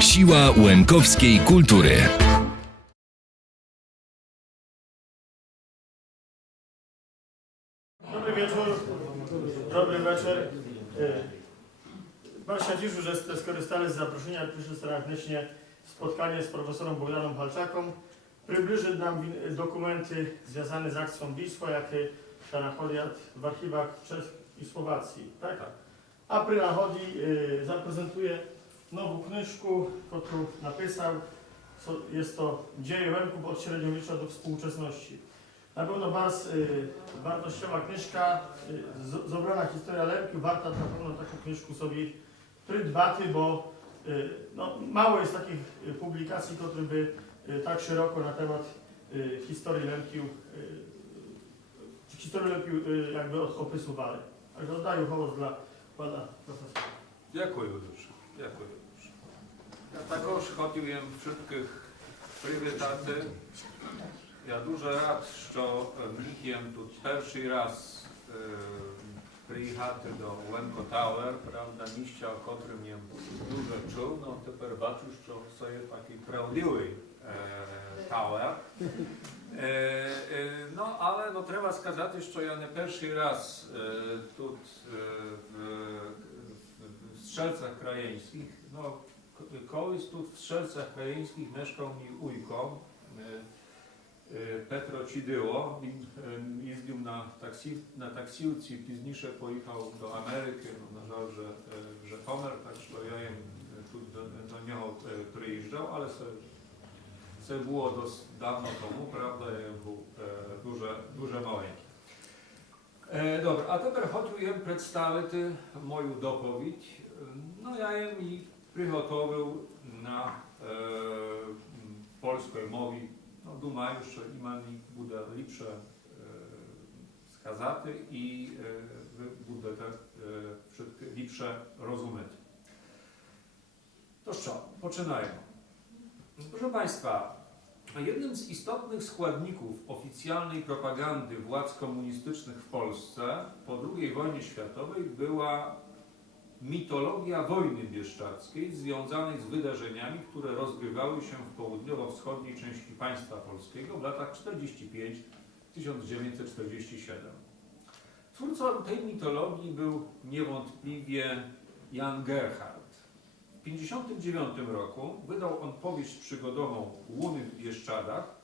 Siła łemkowskiej kultury. Dobry wieczór, dobry wieczór. Pan Siadzisz, że skorzystali z zaproszenia, przyszły serdecznie spotkanie z profesorem Bogdanem Halczaką. Przybliży nam dokumenty związane z akcją Wisła, jakie się nachodzi w archiwach Czech i Słowacji. Tak? A przy nachodzi zaprezentuje nową książkę, którą napisał. Jest to Dzieje Łemków od średniowiecza do współczesności. Na pewno bardzo wartościowa książka, zebrana historia Lemki, warta na pewno taką książkę sobie przydbać, bo no, mało jest takich publikacji, które by tak szeroko na temat historii Lemki, jakby opisywali. Także oddaję głos dla pana profesora. Дякую дуже. Дякую дуже. Я також хотів wszystkich привітати. Я дуже рад, що міг тут перший раз приїхати до Lemko Tower, правда, місця, о котрим я дуже чув, але тепер бачу, що це є такий правдивий Tower. No, ale no, trzeba сказати, що я не перший раз тут w Strzelcach Krajeńskich. No, колись тут в Strzelcach Krajeńskich mieszkał mi ujko Petro Cidyło. Він їздив на таксівці, пізніше поїхав до Америки. No, на жаль, że помер, так що я тут до нього приїжджав, але це було досить давно тому, правда, я був дуже маленький. Добре, а тепер хочу їм представити мою доповідь. Ну, я їм приготовив на польській мові. No, думаю, що і мені буде ліпше сказати, і ви будете ліпше розуміти. To що, починаємо. Proszę Państwa, jednym z istotnych składników oficjalnej propagandy władz komunistycznych w Polsce po II wojnie światowej była mitologia wojny bieszczadzkiej związanej z wydarzeniami, które rozgrywały się w południowo-wschodniej części państwa polskiego w latach 1945-1947. Twórcą tej mitologii był niewątpliwie Jan Gerhard. W 1959 roku wydał on powieść przygodową Łuny w Bieszczadach,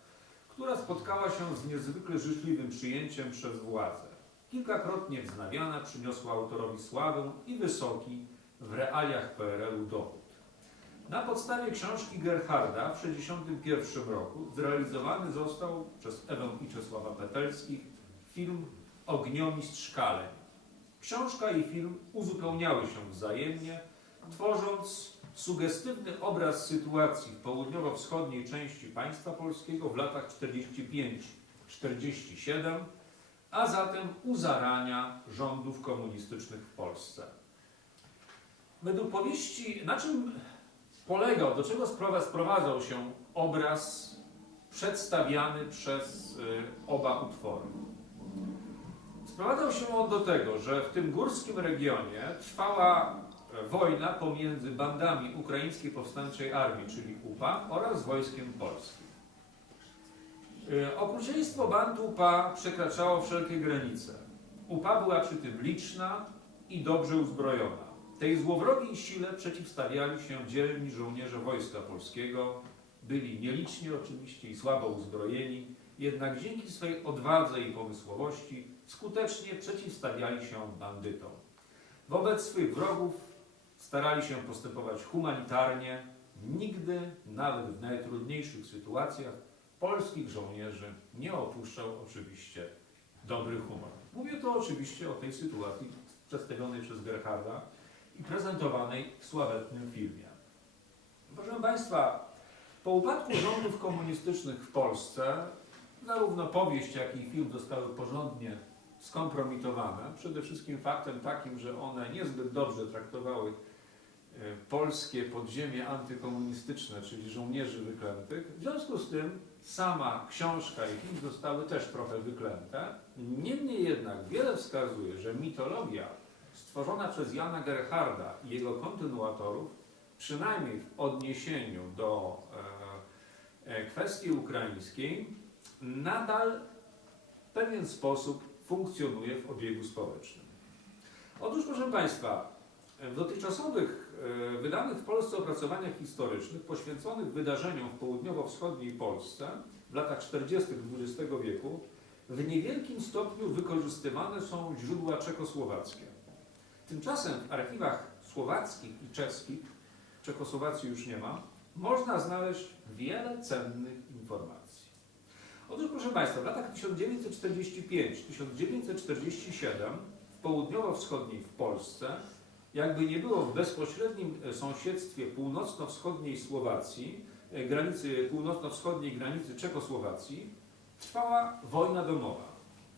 która spotkała się z niezwykle życzliwym przyjęciem przez władze. Kilkakrotnie wznawiana przyniosła autorowi sławę i wysoki w realiach PRL-u dochód. Na podstawie książki Gerharda w 1961 roku zrealizowany został przez Ewę i Czesława Petelskich film Ogniomistrz szkaleń. Książka i film uzupełniały się wzajemnie, tworząc sugestywny obraz sytuacji w południowo-wschodniej części państwa polskiego w latach 45-47, a zatem u zarania rządów komunistycznych w Polsce. Według powieści, na czym polegał, do czego sprowadzał się obraz przedstawiany przez oba utwory? Sprowadzał się on do tego, że w tym górskim regionie trwała wojna pomiędzy bandami Ukraińskiej Powstańczej Armii, czyli UPA, oraz wojskiem polskim. Okrucieństwo band UPA przekraczało wszelkie granice. UPA była przy tym liczna i dobrze uzbrojona. Tej złowrogiej sile przeciwstawiali się dzielni żołnierze Wojska Polskiego. Byli nieliczni oczywiście i słabo uzbrojeni, jednak dzięki swej odwadze i pomysłowości skutecznie przeciwstawiali się bandytom. Wobec swych wrogów starali się postępować humanitarnie. Nigdy, nawet w najtrudniejszych sytuacjach, polskich żołnierzy nie opuszczał oczywiście dobry humor. Mówię to oczywiście o tej sytuacji przedstawionej przez Gerharda i prezentowanej w sławetnym filmie. Proszę Państwa, po upadku rządów komunistycznych w Polsce zarówno powieść, jak i film zostały porządnie skompromitowane. Przede wszystkim faktem takim, że one niezbyt dobrze traktowały polskie podziemie antykomunistyczne, czyli żołnierzy wyklętych. W związku z tym sama książka i film zostały też trochę wyklęte. Niemniej jednak wiele wskazuje, że mitologia stworzona przez Jana Gerharda i jego kontynuatorów przynajmniej w odniesieniu do kwestii ukraińskiej, nadal w pewien sposób funkcjonuje w obiegu społecznym. Otóż, proszę Państwa, w dotychczasowych wydanych w Polsce opracowaniach historycznych poświęconych wydarzeniom w południowo-wschodniej Polsce w latach 40. XX wieku w niewielkim stopniu wykorzystywane są źródła czechosłowackie. Tymczasem w archiwach słowackich i czeskich, Czechosłowacji już nie ma, można znaleźć wiele cennych informacji. Otóż, proszę Państwa, w latach 1945-1947 w południowo-wschodniej w Polsce, jakby nie było w bezpośrednim sąsiedztwie północno-wschodniej Słowacji, północno-wschodniej granicy Czechosłowacji, trwała wojna domowa.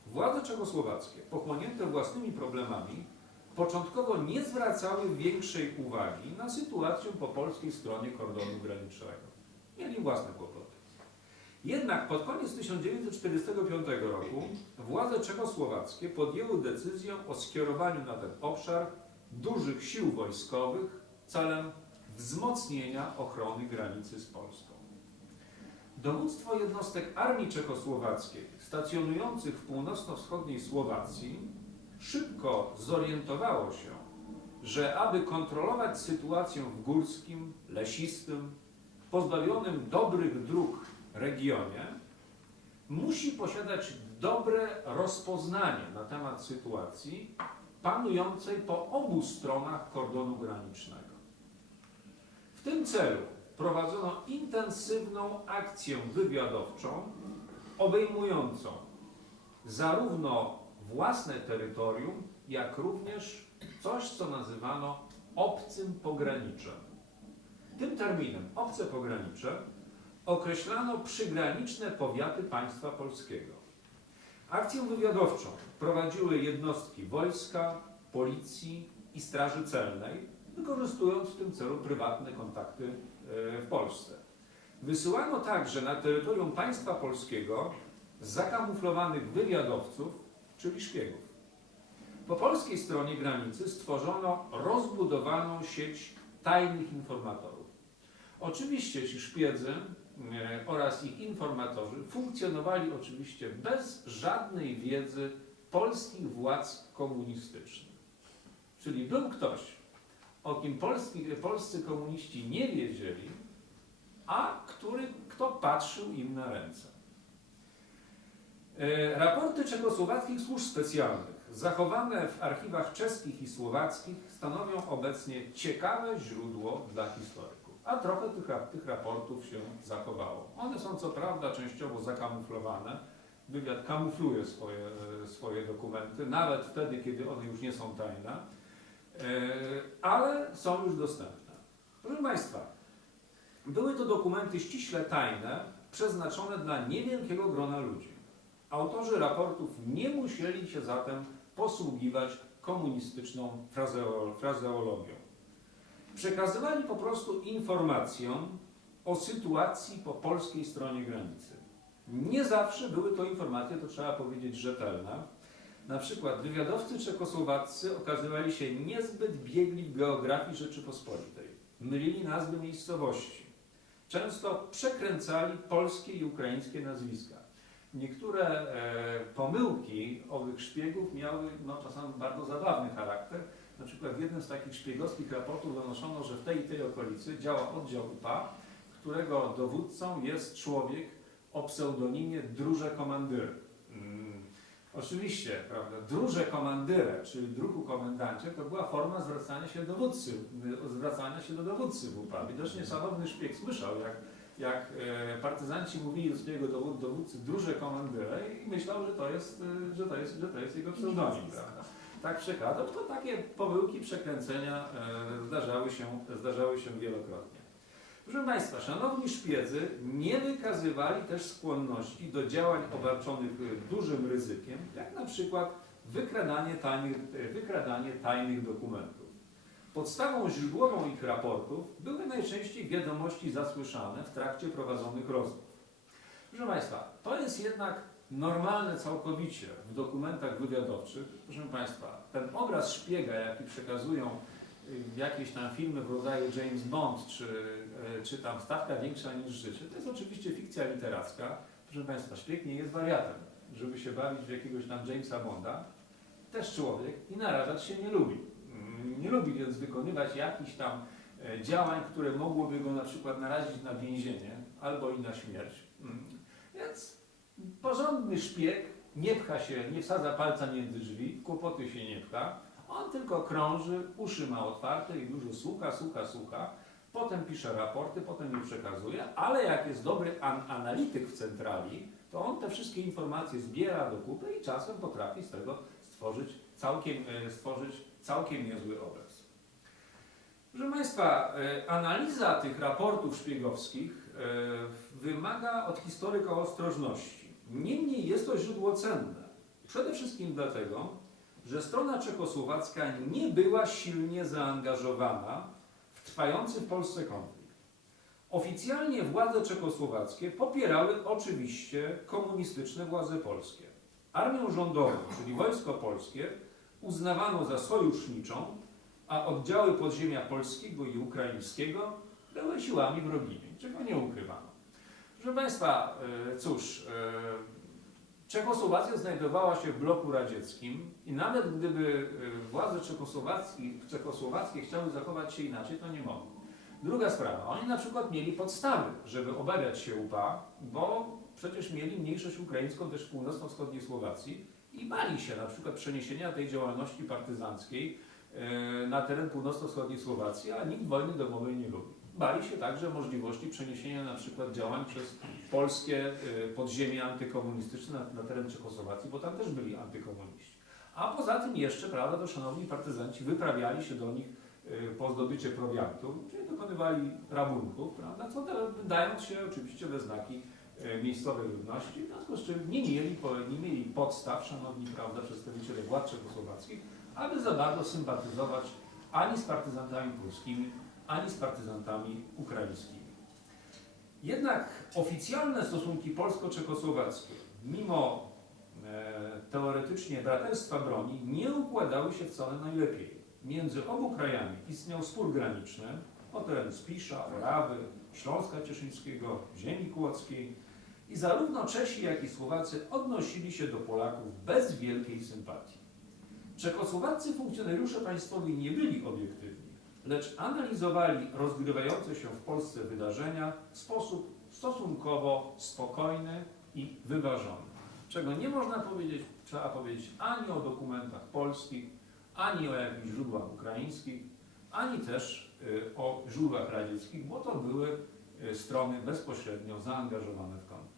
Władze czechosłowackie, pochłonięte własnymi problemami, początkowo nie zwracały większej uwagi na sytuację po polskiej stronie kordonu granicznego. Mieli własne kłopoty. Jednak pod koniec 1945 roku władze czechosłowackie podjęły decyzję o skierowaniu na ten obszar dużych sił wojskowych celem wzmocnienia ochrony granicy z Polską. Dowództwo jednostek armii czechosłowackiej stacjonujących w północno-wschodniej Słowacji szybko zorientowało się, że aby kontrolować sytuację w górskim, lesistym, pozbawionym dobrych dróg regionie, musi posiadać dobre rozpoznanie na temat sytuacji panującej po obu stronach kordonu granicznego. W tym celu prowadzono intensywną akcję wywiadowczą obejmującą zarówno własne terytorium, jak również coś, co nazywano obcym pograniczem. Tym terminem obce pogranicze określano przygraniczne powiaty państwa polskiego. Akcję wywiadowczą prowadziły jednostki wojska, policji i straży celnej, wykorzystując w tym celu prywatne kontakty w Polsce. Wysyłano także na terytorium państwa polskiego zakamuflowanych wywiadowców, czyli szpiegów. Po polskiej stronie granicy stworzono rozbudowaną sieć tajnych informatorów. Oczywiście ci szpiedzy oraz ich informatorzy funkcjonowali oczywiście bez żadnej wiedzy polskich władz komunistycznych. Czyli był ktoś, o kim polscy komuniści nie wiedzieli, a kto patrzył im na ręce. Raporty czechosłowackich służb specjalnych zachowane w archiwach czeskich i słowackich stanowią obecnie ciekawe źródło dla historyków. A trochę tych raportów się zachowało. One są co prawda częściowo zakamuflowane. Wywiad kamufluje swoje dokumenty, nawet wtedy, kiedy one już nie są tajne, ale są już dostępne. Proszę Państwa, były to dokumenty ściśle tajne, przeznaczone dla niewielkiego grona ludzi. Autorzy raportów nie musieli się zatem posługiwać komunistyczną frazeologią. Przekazywali po prostu informację o sytuacji po polskiej stronie granicy. Nie zawsze były to informacje, to trzeba powiedzieć, rzetelne. Na przykład wywiadowcy czechosłowaccy okazywali się niezbyt biegli w geografii Rzeczypospolitej. Mylili nazwy miejscowości. Często przekręcali polskie i ukraińskie nazwiska. Niektóre pomyłki owych szpiegów miały czasami bardzo zabawny charakter. Na przykład w jednym z takich szpiegowskich raportów donoszono, że w tej i tej okolicy działa oddział UPA, którego dowódcą jest człowiek o pseudonimie Druże Komandyry. Oczywiście, prawda, Druże Komandyre, czyli druhu komendancie, to była forma zwracania się do dowódcy WPA. Widocznie szanowny szpieg słyszał, jak partyzanci mówili do swojego dowódcy Druże Komandyre i myślał, że to jest jego pseudonim. Prawda? Tak przekazał, to takie pomyłki, przekręcenia zdarzały się wielokrotnie. Proszę Państwa, szanowni szpiedzy nie wykazywali też skłonności do działań obarczonych dużym ryzykiem, jak na przykład wykradanie tajnych dokumentów. Podstawą źródłową ich raportów były najczęściej wiadomości zasłyszane w trakcie prowadzonych rozmów. Proszę Państwa, to jest jednak normalne całkowicie w dokumentach wywiadowczych. Proszę Państwa, ten obraz szpiega, jaki przekazują jakieś tam filmy w rodzaju James Bond, czy tam Stawka większa niż życie, to jest oczywiście fikcja literacka. Proszę Państwa, szpieg nie jest wariatem, żeby się bawić w jakiegoś tam Jamesa Bonda. Też człowiek i narażać się nie lubi. Nie lubi więc wykonywać jakichś tam działań, które mogłoby go na przykład narazić na więzienie albo i na śmierć. Więc porządny szpieg nie pcha się, nie wsadza palca między drzwi, w kłopoty się nie pcha. On tylko krąży, uszy ma otwarte i dużo słucha. Potem pisze raporty, potem je przekazuje, ale jak jest dobry analityk w centrali, to on te wszystkie informacje zbiera do kupy i czasem potrafi z tego stworzyć całkiem niezły obraz. Proszę Państwa, analiza tych raportów szpiegowskich wymaga od historyka ostrożności. Niemniej jest to źródło cenne. Przede wszystkim dlatego, że strona czechosłowacka nie była silnie zaangażowana w trwający w Polsce konflikt. Oficjalnie władze czechosłowackie popierały oczywiście komunistyczne władze polskie. Armię rządową, czyli Wojsko Polskie, uznawano za sojuszniczą, a oddziały podziemia polskiego i ukraińskiego były siłami wrogimi, czego nie ukrywano. Proszę Państwa, cóż, Czechosłowacja znajdowała się w bloku radzieckim i nawet gdyby władze czechosłowackie chciały zachować się inaczej, to nie mogły. Druga sprawa, oni na przykład mieli podstawy, żeby obawiać się UPA, bo przecież mieli mniejszość ukraińską też w północno-wschodniej Słowacji i bali się na przykład przeniesienia tej działalności partyzanckiej na teren północno-wschodniej Słowacji, a nikt wojny domowej nie lubi. Bali się także możliwości przeniesienia na przykład działań przez polskie podziemie antykomunistyczne na teren Czechosłowacji, bo tam też byli antykomuniści. A poza tym jeszcze, prawda, to szanowni partyzanci wyprawiali się do nich po zdobycie prowiantu, czyli dokonywali rabunków, prawda, co dając się oczywiście we znaki miejscowej ludności, w związku z czym nie mieli podstaw, szanowni, prawda, przedstawiciele władz czechosłowackich, aby za bardzo sympatyzować ani z partyzantami polskimi, ani z partyzantami ukraińskimi. Jednak oficjalne stosunki polsko-czechosłowackie, mimo teoretycznie braterstwa broni, nie układały się wcale najlepiej. Między obu krajami istniał spór graniczny o teren Spisza, Orawy, Śląska Cieszyńskiego, ziemi kłodzkiej i zarówno Czesi, jak i Słowacy odnosili się do Polaków bez wielkiej sympatii. Czechosłowaccy funkcjonariusze państwowi nie byli obiektywni, lecz analizowali rozgrywające się w Polsce wydarzenia w sposób stosunkowo spokojny i wyważony. Czego nie można powiedzieć, trzeba powiedzieć ani o dokumentach polskich, ani o jakichś źródłach ukraińskich, ani też o źródłach radzieckich, bo to były strony bezpośrednio zaangażowane w konflikt.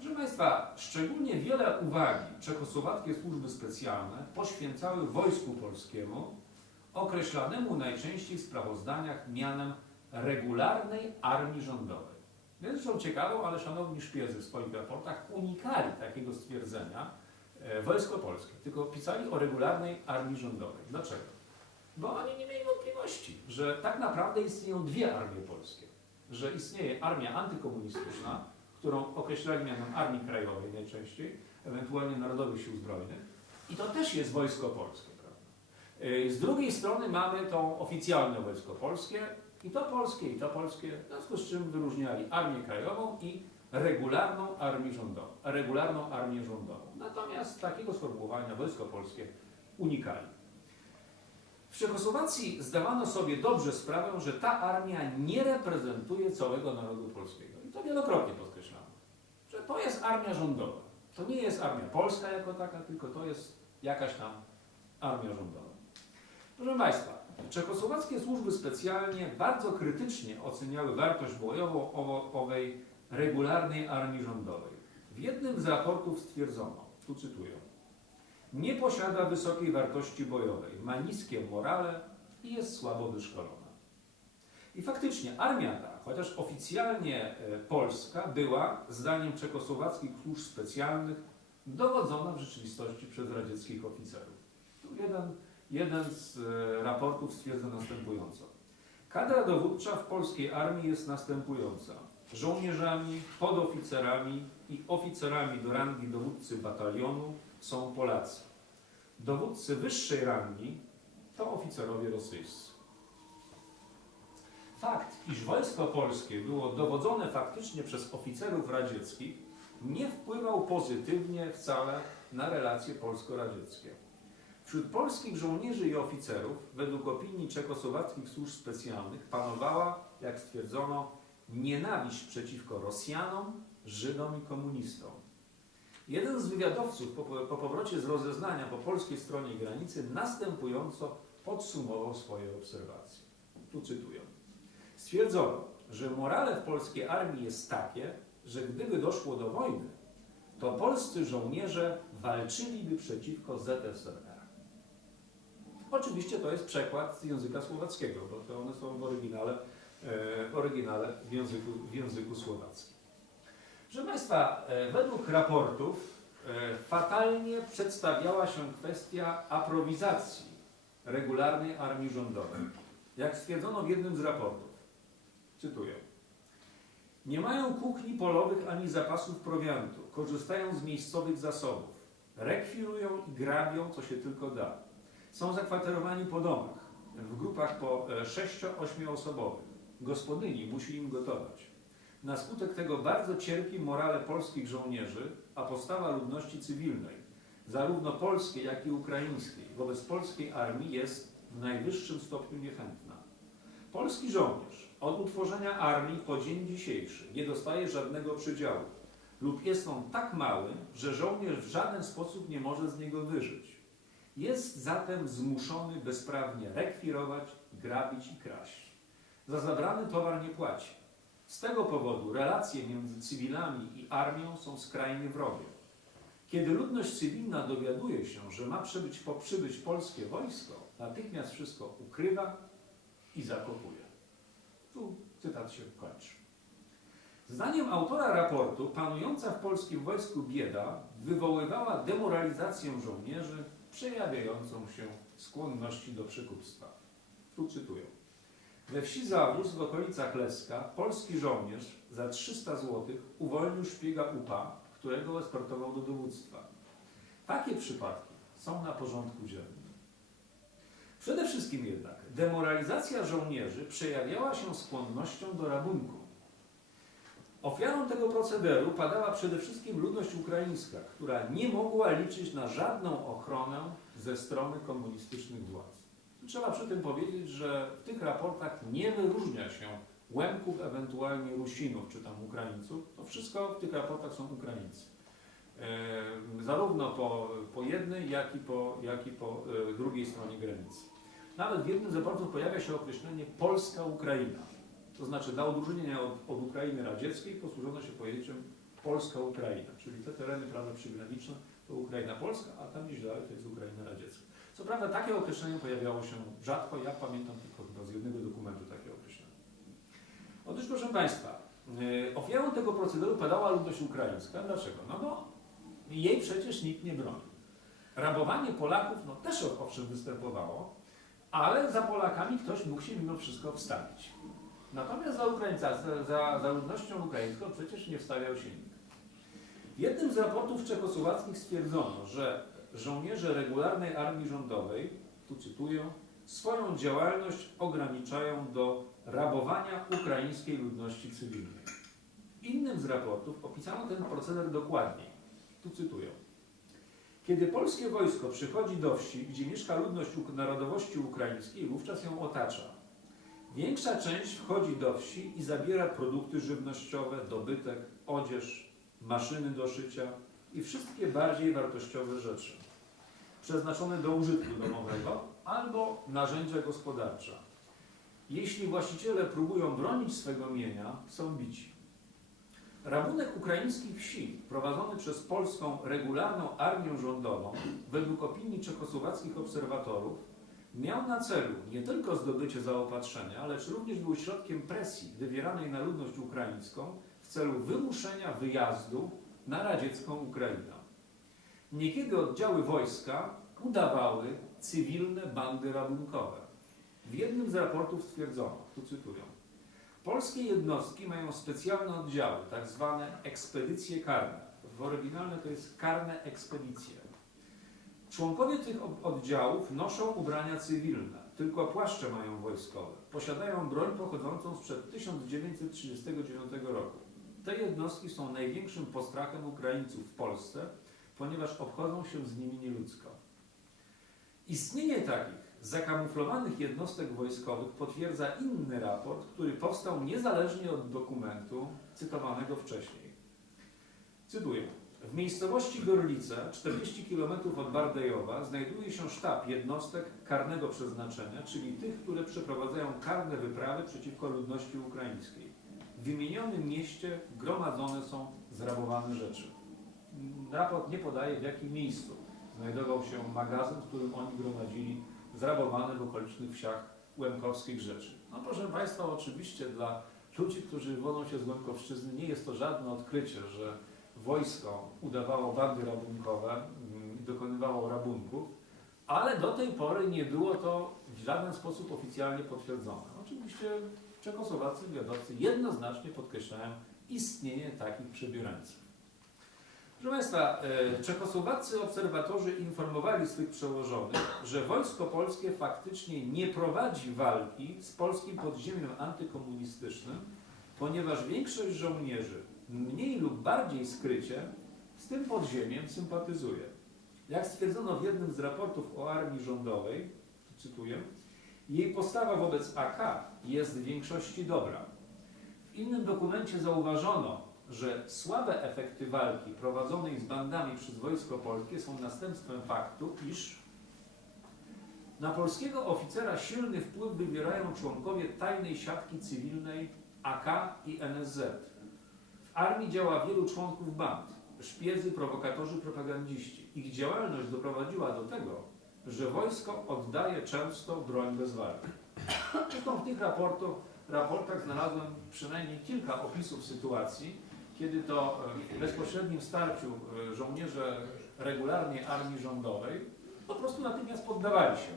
Proszę Państwa, szczególnie wiele uwagi czechosłowackie służby specjalne poświęcały Wojsku Polskiemu, określanemu najczęściej w sprawozdaniach mianem regularnej armii rządowej. Zresztą ciekawą, ale szanowni szpiedzy w swoich raportach unikali takiego stwierdzenia Wojsko Polskie, tylko pisali o regularnej armii rządowej. Dlaczego? Bo oni nie mieli wątpliwości, że tak naprawdę istnieją dwie armie polskie. Że istnieje armia antykomunistyczna, którą określali mianem Armii Krajowej najczęściej, ewentualnie Narodowych Sił Zbrojnych, i to też jest Wojsko Polskie. Z drugiej strony mamy to oficjalne Wojsko Polskie, i to polskie, w związku z czym wyróżniali Armię Krajową i regularną armię rządową. Natomiast takiego sformułowania Wojsko Polskie unikali. W Czechosłowacji zdawano sobie dobrze sprawę, że ta armia nie reprezentuje całego narodu polskiego. I to wielokrotnie podkreślano, że to jest armia rządowa. To nie jest armia polska jako taka, tylko to jest jakaś tam armia rządowa. Proszę Państwa, czechosłowackie służby specjalnie bardzo krytycznie oceniały wartość bojową owej regularnej armii rządowej. W jednym z raportów stwierdzono, tu cytuję: nie posiada wysokiej wartości bojowej, ma niskie morale i jest słabo wyszkolona. I faktycznie armia ta, chociaż oficjalnie polska, była, zdaniem czechosłowackich służb specjalnych, dowodzona w rzeczywistości przez radzieckich oficerów. Tu jeden z raportów stwierdza następująco. Kadra dowódcza w polskiej armii jest następująca. Żołnierzami, podoficerami i oficerami do rangi dowódcy batalionu są Polacy. Dowódcy wyższej rangi to oficerowie rosyjscy. Fakt, iż wojsko polskie było dowodzone faktycznie przez oficerów radzieckich, nie wpływał pozytywnie wcale na relacje polsko-radzieckie. Wśród polskich żołnierzy i oficerów, według opinii czechosłowackich służb specjalnych, panowała, jak stwierdzono, nienawiść przeciwko Rosjanom, Żydom i komunistom. Jeden z wywiadowców po powrocie z rozeznania po polskiej stronie granicy następująco podsumował swoje obserwacje. Tu cytuję. Stwierdzono, że morale w polskiej armii jest takie, że gdyby doszło do wojny, to polscy żołnierze walczyliby przeciwko ZSRR. Oczywiście to jest przekład z języka słowackiego, bo to one są w oryginale w języku słowackim. Proszę Państwa, według raportów fatalnie przedstawiała się kwestia aprowizacji regularnej armii rządowej. Jak stwierdzono w jednym z raportów, cytuję: nie mają kuchni polowych ani zapasów prowiantu, korzystają z miejscowych zasobów, rekwirują i grabią, co się tylko da. Są zakwaterowani po domach, w grupach po 6-8 osobowych. Gospodyni musi im gotować. Na skutek tego bardzo cierpi morale polskich żołnierzy, a postawa ludności cywilnej, zarówno polskiej, jak i ukraińskiej, wobec polskiej armii jest w najwyższym stopniu niechętna. Polski żołnierz od utworzenia armii po dzień dzisiejszy nie dostaje żadnego przydziału lub jest on tak mały, że żołnierz w żaden sposób nie może z niego wyżyć. Jest zatem zmuszony bezprawnie rekwirować, grabić i kraść. Za zabrany towar nie płaci. Z tego powodu relacje między cywilami i armią są skrajnie wrogie. Kiedy ludność cywilna dowiaduje się, że ma przybyć polskie wojsko, natychmiast wszystko ukrywa i zakopuje. Tu cytat się kończy. Zdaniem autora raportu, panująca w polskim wojsku bieda wywoływała demoralizację żołnierzy, przejawiającą się skłonności do przekupstwa. Tu cytuję. We wsi Zawróz w okolicach Leska polski żołnierz za 300 zł uwolnił szpiega UPA, którego eskortował do dowództwa. Takie przypadki są na porządku dziennym. Przede wszystkim jednak demoralizacja żołnierzy przejawiała się skłonnością do rabunku. Ofiarą tego procederu padała przede wszystkim ludność ukraińska, która nie mogła liczyć na żadną ochronę ze strony komunistycznych władz. Trzeba przy tym powiedzieć, że w tych raportach nie wyróżnia się Łemków, ewentualnie Rusinów, czy tam Ukraińców. To wszystko w tych raportach są Ukraińcy. Zarówno po jednej, jak i po drugiej stronie granicy. Nawet w jednym z raportów pojawia się określenie Polska Ukraina. To znaczy dla odróżnienia od Ukrainy radzieckiej posłużono się pojęciem Polska Ukraina, czyli te tereny prawie przygraniczne to Ukraina Polska, a tam gdzieś dalej to jest Ukraina radziecka. Co prawda takie określenie pojawiało się rzadko, ja pamiętam tylko chyba z jednego dokumentu takie określenie. Otóż proszę Państwa, ofiarą tego procederu padała ludność ukraińska. Dlaczego? No bo jej przecież nikt nie broni. Rabowanie Polaków no też owszem występowało, ale za Polakami ktoś mógł się mimo wszystko wstawić. Natomiast za ludnością ukraińską przecież nie wstawiał się nikt. W jednym z raportów czechosłowackich stwierdzono, że żołnierze regularnej armii rządowej, tu cytuję, swoją działalność ograniczają do rabowania ukraińskiej ludności cywilnej. W innym z raportów opisano ten proceder dokładniej. Tu cytuję. Kiedy polskie wojsko przychodzi do wsi, gdzie mieszka ludność narodowości ukraińskiej, wówczas ją otacza. Większa część wchodzi do wsi i zabiera produkty żywnościowe, dobytek, odzież, maszyny do szycia i wszystkie bardziej wartościowe rzeczy, przeznaczone do użytku domowego albo narzędzia gospodarcze. Jeśli właściciele próbują bronić swego mienia, są bici. Rabunek ukraińskich wsi, prowadzony przez polską regularną armię rządową, według opinii czechosłowackich obserwatorów, miał na celu nie tylko zdobycie zaopatrzenia, lecz również był środkiem presji wywieranej na ludność ukraińską w celu wymuszenia wyjazdu na radziecką Ukrainę. Niekiedy oddziały wojska udawały cywilne bandy rabunkowe. W jednym z raportów stwierdzono, tu cytuję, polskie jednostki mają specjalne oddziały, tak zwane ekspedycje karne. W oryginalne to jest karne ekspedycje. Członkowie tych oddziałów noszą ubrania cywilne, tylko płaszcze mają wojskowe. Posiadają broń pochodzącą sprzed 1939 roku. Te jednostki są największym postrachem Ukraińców w Polsce, ponieważ obchodzą się z nimi nieludzko. Istnienie takich zakamuflowanych jednostek wojskowych potwierdza inny raport, który powstał niezależnie od dokumentu cytowanego wcześniej. Cytuję. W miejscowości Gorlice, 40 km od Bardejowa, znajduje się sztab jednostek karnego przeznaczenia, czyli tych, które przeprowadzają karne wyprawy przeciwko ludności ukraińskiej. W wymienionym mieście gromadzone są zrabowane rzeczy. Raport nie podaje, w jakim miejscu znajdował się magazyn, w którym oni gromadzili zrabowane w okolicznych wsiach łemkowskich rzeczy. No proszę Państwa, oczywiście dla ludzi, którzy wywodzą się z Łemkowszczyzny, nie jest to żadne odkrycie, że wojsko udawało bandy rabunkowe i dokonywało rabunków, ale do tej pory nie było to w żaden sposób oficjalnie potwierdzone. Oczywiście czechosłowaccy wywiadowcy jednoznacznie podkreślają istnienie takich przebierańców. Proszę Państwa, czechosłowaccy obserwatorzy informowali swych przełożonych, że wojsko polskie faktycznie nie prowadzi walki z polskim podziemiem antykomunistycznym, ponieważ większość żołnierzy mniej lub bardziej skrycie z tym podziemiem sympatyzuje. Jak stwierdzono w jednym z raportów o armii rządowej, cytuję, jej postawa wobec AK jest w większości dobra. W innym dokumencie zauważono, że słabe efekty walki prowadzonej z bandami przez wojsko polskie są następstwem faktu, iż na polskiego oficera silny wpływ wywierają członkowie tajnej siatki cywilnej AK i NSZ. W armii działa wielu członków band, szpiedzy, prowokatorzy, propagandziści. Ich działalność doprowadziła do tego, że wojsko oddaje często broń bez walki. Zresztą w tych raportach znalazłem przynajmniej kilka opisów sytuacji, kiedy to w bezpośrednim starciu żołnierze regularnej armii rządowej po prostu natychmiast poddawali się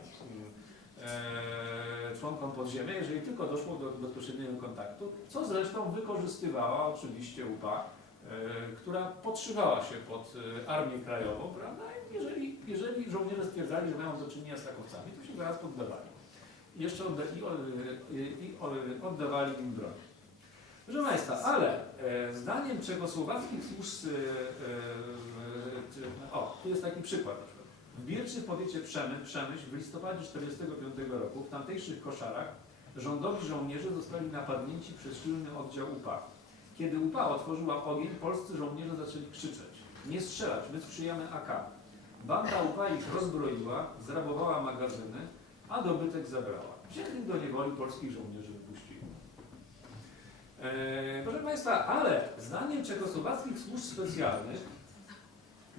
członkom podziemia, jeżeli tylko doszło do bezpośredniego kontaktu, co zresztą wykorzystywała oczywiście UPA, która podszywała się pod Armię Krajową, prawda? Jeżeli żołnierze stwierdzali, że mają do czynienia z takowcami, to się zaraz poddawali. I jeszcze oddawali im broń. Proszę Państwa, ale zdaniem czechosłowackich służb, tu jest taki przykład. W Birczy w powiecie Przemyśl w listopadzie 1945 roku w tamtejszych koszarach rządowi żołnierze zostali napadnięci przez silny oddział UPA. Kiedy UPA otworzyła ogień, polscy żołnierze zaczęli krzyczeć: nie strzelać, my sprzyjamy AK. Banda UPA ich rozbroiła, zrabowała magazyny, a dobytek zabrała. Wzięli do niewoli polskich żołnierzy wypuścili. Proszę Państwa, ale zdaniem czechosłowackich służb specjalnych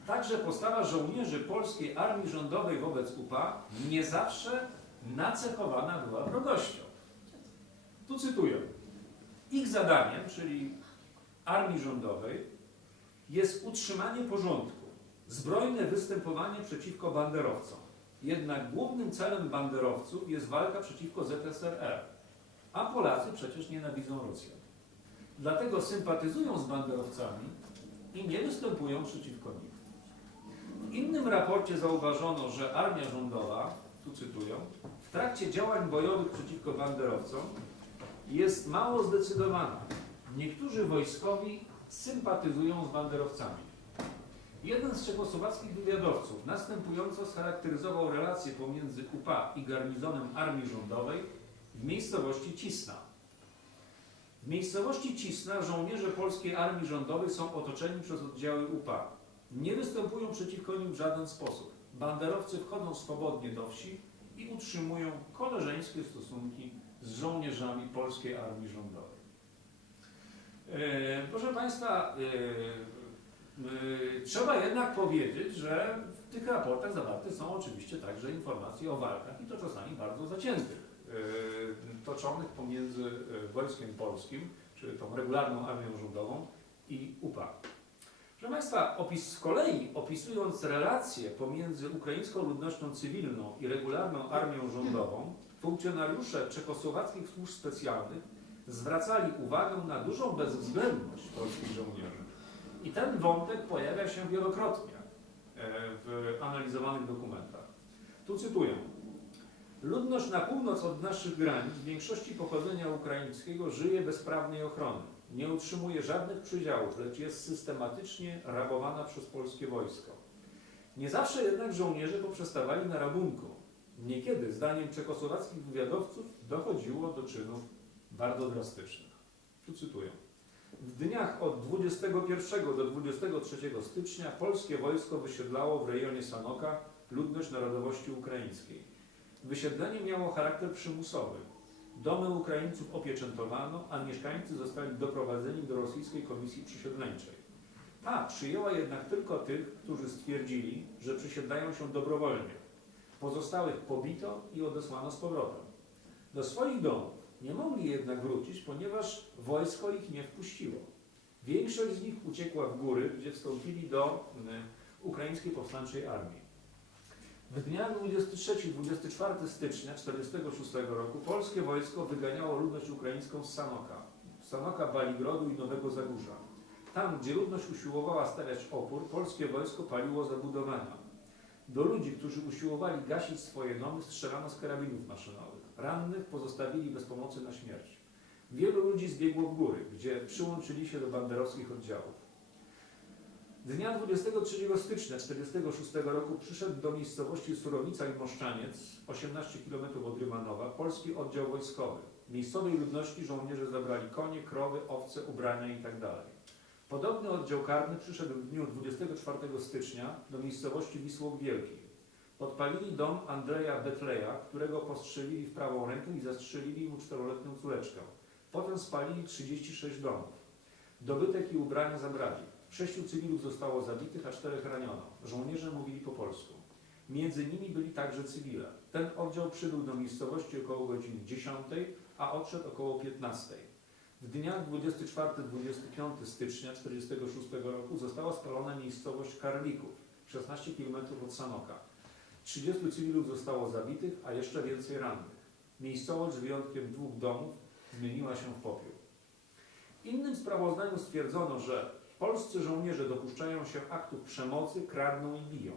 także postawa żołnierzy polskiej armii rządowej wobec UPA nie zawsze nacechowana była wrogością. Tu cytuję. Ich zadaniem, czyli armii rządowej, jest utrzymanie porządku, zbrojne występowanie przeciwko banderowcom. Jednak głównym celem banderowców jest walka przeciwko ZSRR, a Polacy przecież nienawidzą Rosjan. Dlatego sympatyzują z banderowcami i nie występują przeciwko nim. W innym raporcie zauważono, że armia rządowa, tu cytuję, w trakcie działań bojowych przeciwko banderowcom jest mało zdecydowana. Niektórzy wojskowi sympatyzują z banderowcami. Jeden z czechosłowackich wywiadowców następująco scharakteryzował relacje pomiędzy UPA i garnizonem armii rządowej w miejscowości Cisna. W miejscowości Cisna żołnierze polskiej armii rządowej są otoczeni przez oddziały UPA. Nie występują przeciwko nim w żaden sposób. Banderowcy wchodzą swobodnie do wsi i utrzymują koleżeńskie stosunki z żołnierzami polskiej armii rządowej. Proszę Państwa, trzeba jednak powiedzieć, że w tych raportach zawarte są oczywiście także informacje o walkach i to czasami bardzo zaciętych, toczonych pomiędzy wojskiem polskim, czyli tą regularną armią rządową i UPA. Proszę Państwa, z kolei opisując relacje pomiędzy ukraińską ludnością cywilną i regularną armią rządową, funkcjonariusze czechosłowackich służb specjalnych zwracali uwagę na dużą bezwzględność polskich żołnierzy. I ten wątek pojawia się wielokrotnie w analizowanych dokumentach. Tu cytuję. Ludność na północ od naszych granic, w większości pochodzenia ukraińskiego, żyje bez prawnej ochrony. Nie utrzymuje żadnych przydziałów, lecz jest systematycznie rabowana przez polskie wojsko. Nie zawsze jednak żołnierze poprzestawali na rabunku. Niekiedy, zdaniem czechosłowackich wywiadowców, dochodziło do czynów bardzo drastycznych. Tu cytuję. W dniach od 21 do 23 stycznia polskie wojsko wysiedlało w rejonie Sanoka ludność narodowości ukraińskiej. Wysiedlenie miało charakter przymusowy. Domy Ukraińców opieczętowano, a mieszkańcy zostali doprowadzeni do rosyjskiej komisji przysiedleńczej. Ta przyjęła jednak tylko tych, którzy stwierdzili, że przysiedlają się dobrowolnie. Pozostałych pobito i odesłano z powrotem. Do swoich domów nie mogli jednak wrócić, ponieważ wojsko ich nie wpuściło. Większość z nich uciekła w góry, gdzie wstąpili do Ukraińskiej Powstańczej Armii. W dniach 23-24 stycznia 1946 roku polskie wojsko wyganiało ludność ukraińską z Sanoka, Baligrodu i Nowego Zagórza. Tam, gdzie ludność usiłowała stawiać opór, polskie wojsko paliło zabudowania. Do ludzi, którzy usiłowali gasić swoje domy, strzelano z karabinów maszynowych. Rannych pozostawili bez pomocy na śmierć. Wielu ludzi zbiegło w góry, gdzie przyłączyli się do banderowskich oddziałów. Dnia 23 stycznia 1946 roku przyszedł do miejscowości Surowica i Moszczaniec, 18 km od Rymanowa, polski oddział wojskowy. Miejscowej ludności żołnierze zabrali konie, krowy, owce, ubrania itd. Podobny oddział karny przyszedł w dniu 24 stycznia do miejscowości Wisłok Wielki. Podpalili dom Andrzeja Betleja, którego postrzelili w prawą rękę i zastrzelili mu 4-letnią córeczkę. Potem spalili 36 domów. Dobytek i ubrania zabrali. 6 cywilów zostało zabitych, a 4 raniono. Żołnierze mówili po polsku. Między nimi byli także cywile. Ten oddział przybył do miejscowości około godziny 10, a odszedł około 15. W dniach 24-25 stycznia 1946 roku została spalona miejscowość Karlików, 16 km od Sanoka. 30 cywilów zostało zabitych, a jeszcze więcej rannych. Miejscowość z wyjątkiem 2 domów zmieniła się w popiół. W innym sprawozdaniu stwierdzono, że polscy żołnierze dopuszczają się aktów przemocy, kradną i biją.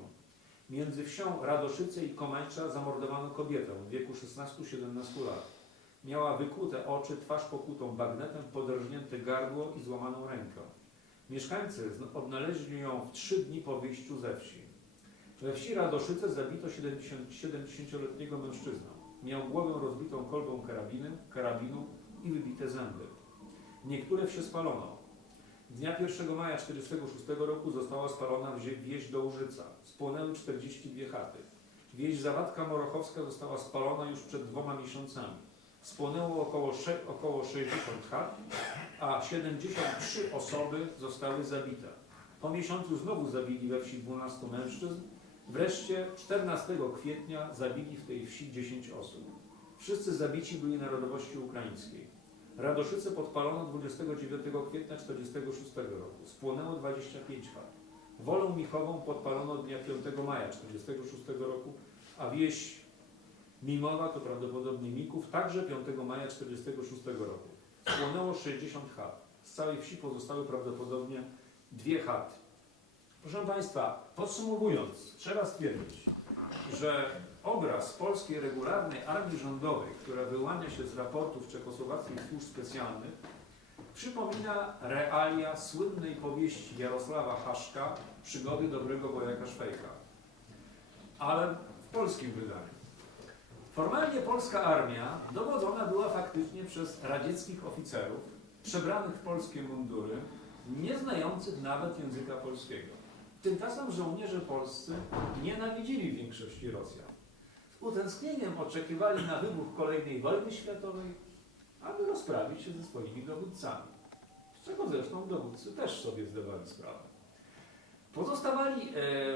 Między wsią Radoszyce i Komeńcza zamordowano kobietę w wieku 16-17 lat. Miała wykłute oczy, twarz pokutą bagnetem, podrażnięte gardło i złamaną rękę. Mieszkańcy odnaleźli ją w 3 dni po wyjściu ze wsi. We wsi Radoszyce zabito 70-letniego mężczyznę. Miał głowę rozbitą kolbą karabinu i wybite zęby. Niektóre wsie spalono. Dnia 1 maja 1946 roku została spalona wieś Dołżyca. Spłonęły 42 chaty. Wieś Zawadka Morochowska została spalona już przed 2 miesiącami. Spłonęło około 60 chat, a 73 osoby zostały zabite. Po miesiącu znowu zabili we wsi 12 mężczyzn. Wreszcie 14 kwietnia zabili w tej wsi 10 osób. Wszyscy zabici byli narodowości ukraińskiej. Radoszyce podpalono 29 kwietnia 1946 roku. Spłonęło 25 chat. Wolę Michową podpalono dnia 5 maja 1946 roku, a wieś Mimowa, to prawdopodobnie Mików, także 5 maja 1946 roku. Spłonęło 60 chat. Z całej wsi pozostały prawdopodobnie 2 chaty. Proszę Państwa, podsumowując, trzeba stwierdzić, że obraz polskiej regularnej armii rządowej, która wyłania się z raportów czechosłowackich służb specjalnych, przypomina realia słynnej powieści Jarosława Haszka Przygody dobrego wojaka Szwejka, ale w polskim wydaniu. Formalnie polska armia dowodzona była faktycznie przez radzieckich oficerów, przebranych w polskie mundury, nie znających nawet języka polskiego. Tymczasem żołnierze polscy nienawidzili w większości Rosjan. Z utęsknieniem oczekiwali na wybuch kolejnej wojny światowej, aby rozprawić się ze swoimi dowódcami. Z czego zresztą dowódcy też sobie zdawali sprawę.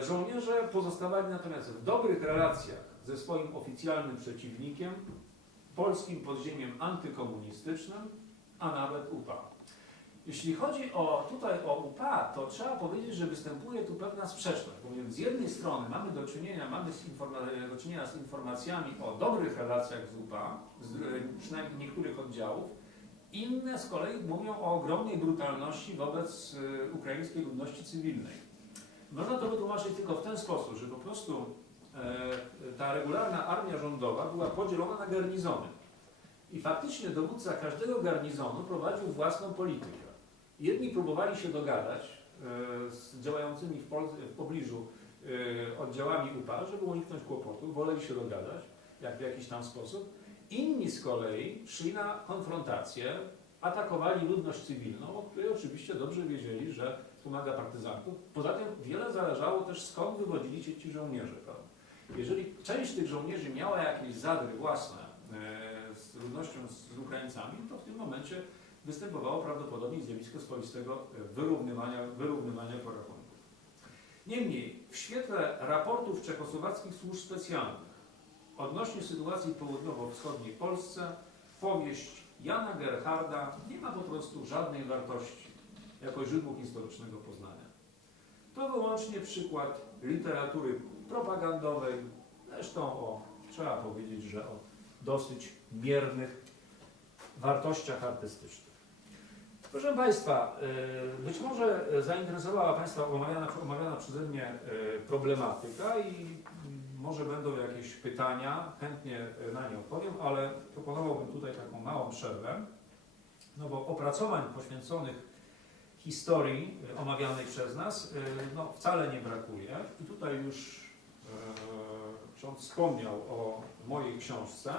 Żołnierze pozostawali natomiast w dobrych relacjach ze swoim oficjalnym przeciwnikiem, polskim podziemiem antykomunistycznym, a nawet UPA. Jeśli chodzi tutaj o UPA, to trzeba powiedzieć, że występuje tu pewna sprzeczność, bowiem z jednej strony mamy do czynienia z informacjami o dobrych relacjach z UPA, przynajmniej niektórych oddziałów, inne z kolei mówią o ogromnej brutalności wobec ukraińskiej ludności cywilnej. Można to wytłumaczyć tylko w ten sposób, że po prostu ta regularna armia rządowa była podzielona na garnizony. I faktycznie dowódca każdego garnizonu prowadził własną politykę. Jedni próbowali się dogadać z działającymi w pobliżu oddziałami UPA, żeby uniknąć kłopotu, woleli się dogadać w jakiś tam sposób. Inni z kolei szli na konfrontację, atakowali ludność cywilną, o której oczywiście dobrze wiedzieli, że pomaga partyzantów. Poza tym wiele zależało też, skąd wywodzili się ci żołnierze. Prawda? Jeżeli część tych żołnierzy miała jakieś zadry własne z ludnością, z Ukraińcami, to w tym momencie występowało prawdopodobnie zjawisko swoistego wyrównywania porachunków. Niemniej, w świetle raportów czechosłowackich służb specjalnych odnośnie sytuacji w południowo-wschodniej Polsce, powieść Jana Gerharda nie ma po prostu żadnej wartości jako źródło historycznego poznania. To wyłącznie przykład literatury propagandowej, zresztą trzeba powiedzieć, że o dosyć miernych wartościach artystycznych. Proszę Państwa, być może zainteresowała Państwa omawiana przeze mnie problematyka i może będą jakieś pytania, chętnie na nie odpowiem, ale proponowałbym tutaj taką małą przerwę, no bo opracowań poświęconych historii omawianej przez nas no, wcale nie brakuje. I tutaj już ksiądz wspomniał o mojej książce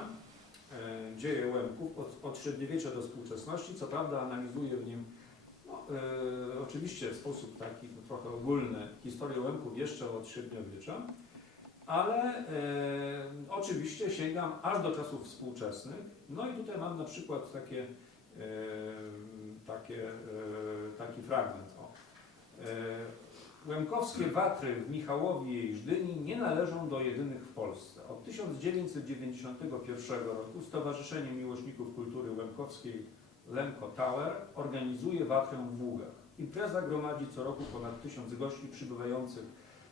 Dzieje Łemków od średniowiecza do współczesności. Co prawda analizuje w nim no, oczywiście w sposób taki trochę ogólny historię Łemków jeszcze od średniowiecza, ale oczywiście sięgam aż do czasów współczesnych. No i tutaj mam na przykład taki fragment. Łemkowskie watry w Michałowie i Żdyni nie należą do jedynych w Polsce. Od 1991 roku Stowarzyszenie Miłośników Kultury Łemkowskiej Lemko Tower organizuje watrę w Ługach. Impreza gromadzi co roku ponad 1000 gości przybywających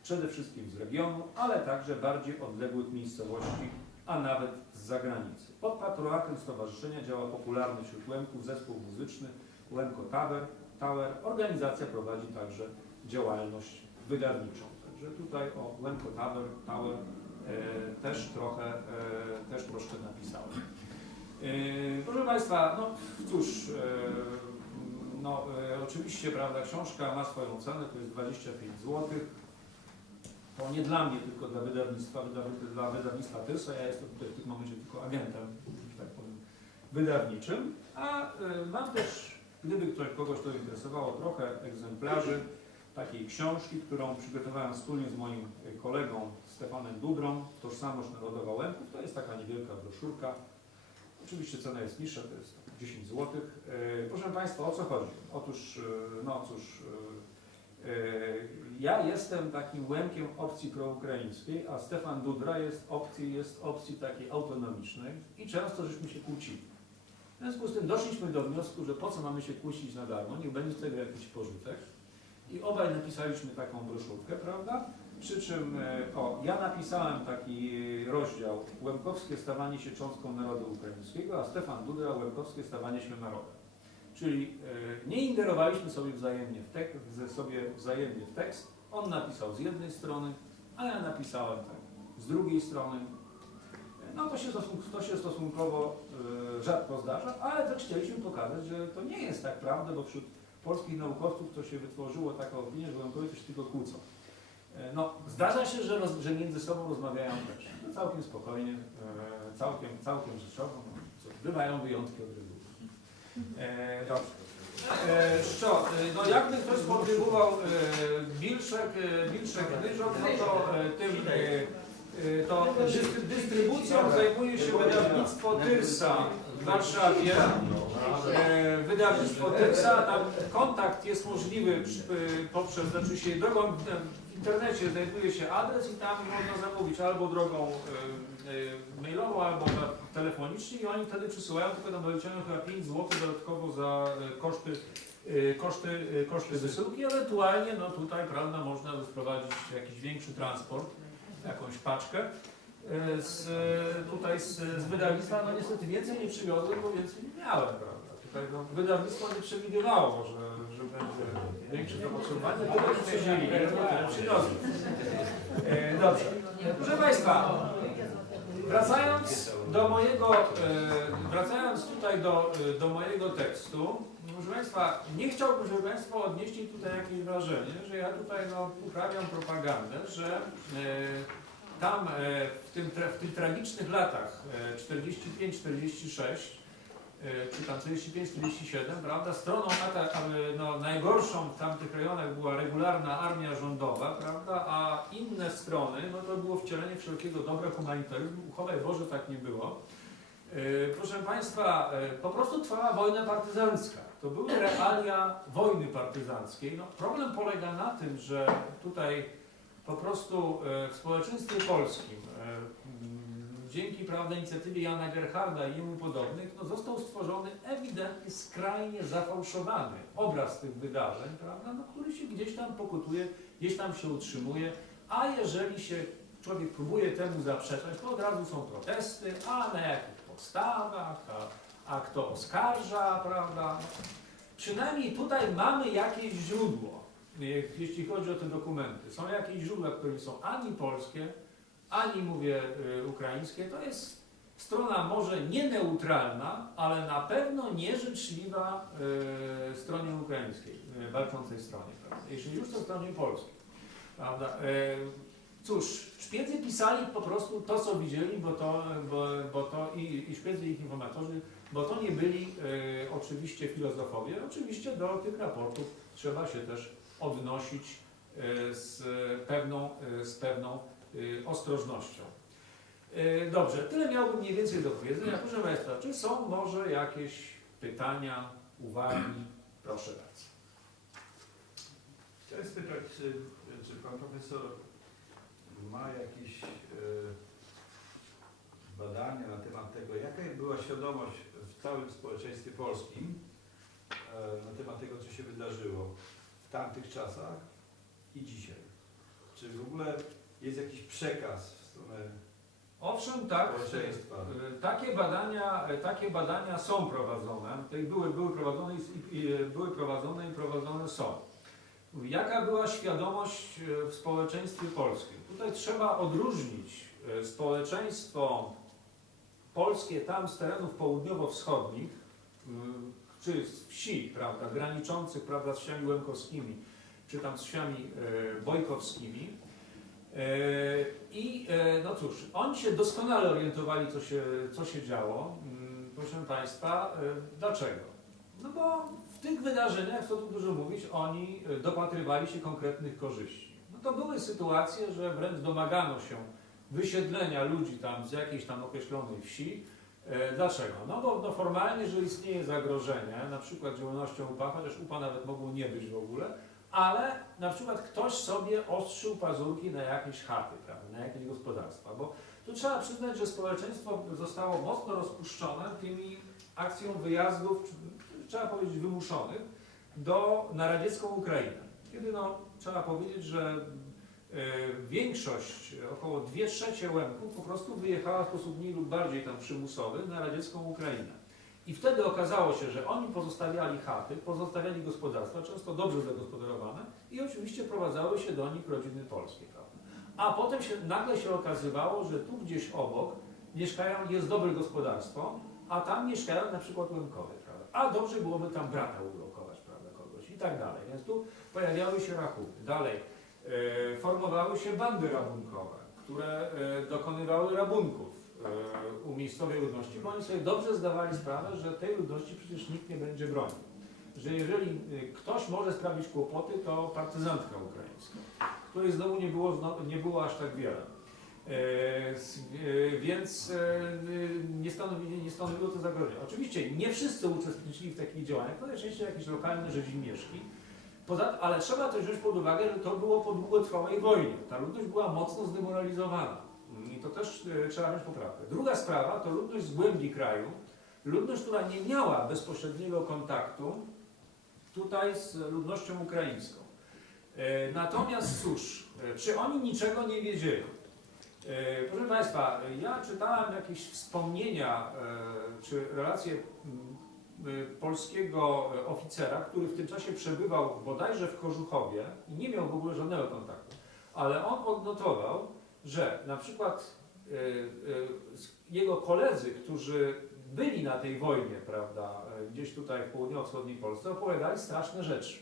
przede wszystkim z regionu, ale także bardziej odległych miejscowości, a nawet z zagranicy. Pod patronatem stowarzyszenia działa popularny wśród Łemków zespół muzyczny Lemko Tower. Organizacja prowadzi także działalność wydawniczą. Także tutaj o Lemko Tower też troszkę napisałem. Proszę Państwa, no cóż, oczywiście, prawda, książka ma swoją cenę, to jest 25 zł. To nie dla mnie, tylko dla wydawnictwa Tyrsa. Ja jestem tutaj w tym momencie tylko agentem, że tak powiem, wydawniczym. A mam też, gdyby kogoś to interesowało, trochę egzemplarzy takiej książki, którą przygotowałem wspólnie z moim kolegą Stefanem Dudrą, Tożsamość Narodowa Łemków. To jest taka niewielka broszurka. Oczywiście cena jest niższa, to jest 10 zł. Proszę Państwa, o co chodzi? Otóż, no cóż, ja jestem takim Łemkiem opcji proukraińskiej, a Stefan Dudra jest opcji takiej autonomicznej i często żeśmy się kłócili. W związku z tym doszliśmy do wniosku, że po co mamy się kłócić na darmo, niech będzie z tego jakiś pożytek. I obaj napisaliśmy taką broszurkę, prawda? Przy czym ja napisałem taki rozdział Łemkowskie stawanie się cząstką narodu ukraińskiego, a Stefan Dudra Łemkowskie stawanie się narodem. Czyli nie ingerowaliśmy sobie wzajemnie w tekst. On napisał z jednej strony, a ja napisałem tak z drugiej strony. No to się stosunkowo rzadko zdarza, ale też chcieliśmy pokazać, że to nie jest tak prawda, bo wśród polskich naukowców to się wytworzyło taka opinia, że Łemkowie to się tylko kłócą. No, zdarza się, że między sobą rozmawiają też no, całkiem spokojnie, całkiem rzeczowo. Bywają wyjątki od reguły. Dobrze. No jakby ktoś podrywował Bilszek Dyżok, no to dystrybucją zajmuje się wydawnictwo Tyrsa w Warszawie. Wydawnictwo Tyrsa, tam kontakt jest możliwy drogą w internecie znajduje się adres i tam można zamówić albo drogą mailową, albo telefonicznie i oni wtedy przysyłają, tylko tam doliczają chyba 5 zł dodatkowo za koszty wysyłki. Ewentualnie no tutaj, prawda, można sprowadzić jakiś większy transport, jakąś paczkę z wydawnictwa. No niestety więcej nie przywiozłem, bo więcej nie miałem, prawda. tutaj no, wydawnictwo nie przewidywało, że będzie większe zapotrzebowanie, to byśmy wzięli, przyniosli. Dobrze. Proszę Państwa, wracając tutaj do mojego tekstu, proszę Państwa, nie chciałbym, żeby Państwo odnieśli tutaj jakieś wrażenie, że ja tutaj no, uprawiam propagandę, że tam w tych tragicznych latach 45-46 czy tam 45-47, prawda, stroną no, najgorszą w tamtych rejonach była regularna armia rządowa, prawda, a inne strony, no to było wcielenie wszelkiego dobra, humanitaryzmu, uchwalaj Boże, tak nie było. Proszę Państwa, po prostu trwała wojna partyzancka. To były realia wojny partyzanckiej. No, problem polega na tym, że tutaj po prostu w społeczeństwie polskim dzięki, prawda, inicjatywie Jana Gerharda i jemu podobnych, no, został stworzony ewidentnie skrajnie zafałszowany obraz tych wydarzeń, prawda, no, który się gdzieś tam pokutuje, gdzieś tam się utrzymuje, a jeżeli się człowiek próbuje temu zaprzeczać, to od razu są protesty, a na jakich podstawach, a kto oskarża, prawda. Przynajmniej tutaj mamy jakieś źródło, jeśli chodzi o te dokumenty. Są jakieś źródła, które nie są ani polskie, ani mówię ukraińskie. To jest strona może nie neutralna, ale na pewno nieżyczliwa stronie ukraińskiej, walczącej stronie, prawda? Jeśli już to stronie polskiej, prawda? Cóż, szpiedzy pisali po prostu to, co widzieli, bo to i szpiedzy, i ich informatorzy, bo to nie byli oczywiście filozofowie. Oczywiście do tych raportów trzeba się też odnosić z pewną ostrożnością. Dobrze, tyle miałbym mniej więcej do powiedzenia. Proszę Państwa, czy są może jakieś pytania, uwagi? Proszę bardzo. Chciałem spytać, czy Pan Profesor ma jakieś badania na temat tego, jaka była świadomość w całym społeczeństwie polskim na temat tego, co się wydarzyło w tamtych czasach i dzisiaj? Czy w ogóle jest jakiś przekaz w stronę Owszem, tak. społeczeństwa? Takie badania są prowadzone. Były prowadzone i prowadzone są. Jaka była świadomość w społeczeństwie polskim? Tutaj trzeba odróżnić społeczeństwo polskie tam z terenów południowo-wschodnich, czy z wsi, prawda, graniczących, prawda, z wsiami łemkowskimi, czy tam z wsiami bojkowskimi. I no cóż, oni się doskonale orientowali, co się działo. Proszę Państwa, dlaczego? No bo w tych wydarzeniach, co tu dużo mówić, oni dopatrywali się konkretnych korzyści. No to były sytuacje, że wręcz domagano się wysiedlenia ludzi tam z jakiejś tam określonej wsi. Dlaczego? No bo no formalnie, że istnieje zagrożenie, na przykład działalnością UPA, chociaż UPA nawet mogło nie być w ogóle, ale na przykład ktoś sobie ostrzył pazurki na jakieś chaty, prawda, na jakieś gospodarstwa, bo tu trzeba przyznać, że społeczeństwo zostało mocno rozpuszczone tymi akcją wyjazdów, trzeba powiedzieć wymuszonych, na radziecką Ukrainę. Kiedy no, trzeba powiedzieć, że większość, około 2/3 Łemków po prostu wyjechała w sposób mniej lub bardziej tam przymusowy na radziecką Ukrainę. I wtedy okazało się, że oni pozostawiali chaty, pozostawiali gospodarstwa, często dobrze zagospodarowane i oczywiście prowadzały się do nich rodziny polskie, prawda? A potem nagle się okazywało, że tu gdzieś obok jest dobre gospodarstwo, a tam mieszkają na przykład Łemkowie, prawda? A dobrze byłoby tam brata ulokować, prawda, kogoś i tak dalej. Więc tu pojawiały się rachuby. Dalej formowały się bandy rabunkowe, które dokonywały rabunków u miejscowej ludności, bo oni sobie dobrze zdawali sprawę, że tej ludności przecież nikt nie będzie bronił. Że jeżeli ktoś może sprawić kłopoty, to partyzantka ukraińska, której znowu nie było aż tak wiele. Więc nie stanowiło to zagrożenia. Oczywiście nie wszyscy uczestniczyli w takich działaniach, to najczęściej jakieś lokalne rzezimieszki, ale trzeba też wziąć pod uwagę, że to było po długotrwałej wojnie. Ta ludność była mocno zdemoralizowana. I to też trzeba wziąć poprawkę. Druga sprawa to ludność z głębi kraju, ludność, która nie miała bezpośredniego kontaktu tutaj z ludnością ukraińską. Natomiast cóż, czy oni niczego nie wiedzieli? Proszę Państwa, ja czytałem jakieś wspomnienia czy relacje polskiego oficera, który w tym czasie przebywał bodajże w Kożuchowie i nie miał w ogóle żadnego kontaktu, ale on odnotował, że na przykład jego koledzy, którzy byli na tej wojnie, prawda, gdzieś tutaj w południowo-wschodniej Polsce, opowiadali straszne rzeczy.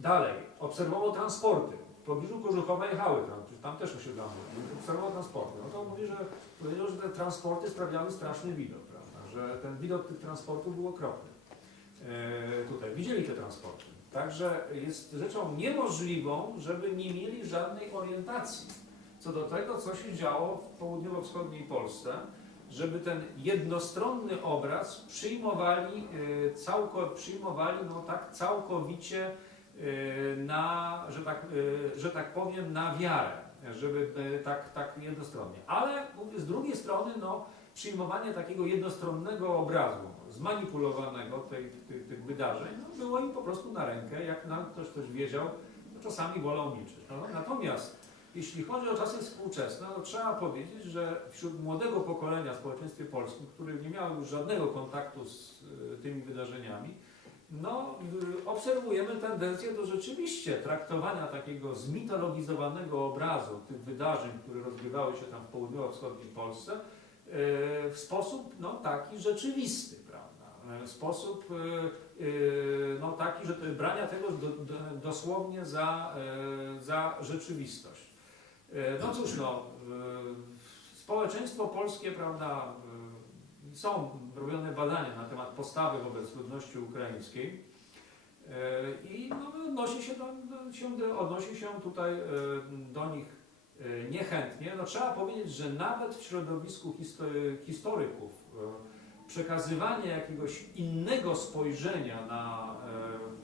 Dalej, obserwował transporty. W pobliżu Kożuchowa jechały tam też osiedlano, obserwował transporty. No to mówi, że powiedział, że te transporty sprawiały straszny widok, prawda, że ten widok tych transportów był okropny. Tutaj widzieli te transporty. Także jest rzeczą niemożliwą, żeby nie mieli żadnej orientacji co do tego, co się działo w południowo-wschodniej Polsce, żeby ten jednostronny obraz przyjmowali, no tak całkowicie że tak powiem, na wiarę, żeby tak jednostronnie. Ale mówię, z drugiej strony, no, przyjmowanie takiego jednostronnego obrazu, zmanipulowanego tych wydarzeń, no, było im po prostu na rękę. Jak nam ktoś coś wiedział, to czasami wolał milczeć. No, natomiast jeśli chodzi o czasy współczesne, to trzeba powiedzieć, że wśród młodego pokolenia w społeczeństwie polskim, które nie miało już żadnego kontaktu z tymi wydarzeniami, no, obserwujemy tendencję do rzeczywiście traktowania takiego zmitologizowanego obrazu tych wydarzeń, które rozgrywały się tam w południowo-wschodniej Polsce, w sposób no, taki rzeczywisty, prawda? W sposób no, taki, że brania tego dosłownie za rzeczywistość. No cóż, no, społeczeństwo polskie, prawda, są robione badania na temat postawy wobec ludności ukraińskiej i no, odnosi się tutaj do nich niechętnie. No, trzeba powiedzieć, że nawet w środowisku historyków przekazywanie jakiegoś innego spojrzenia na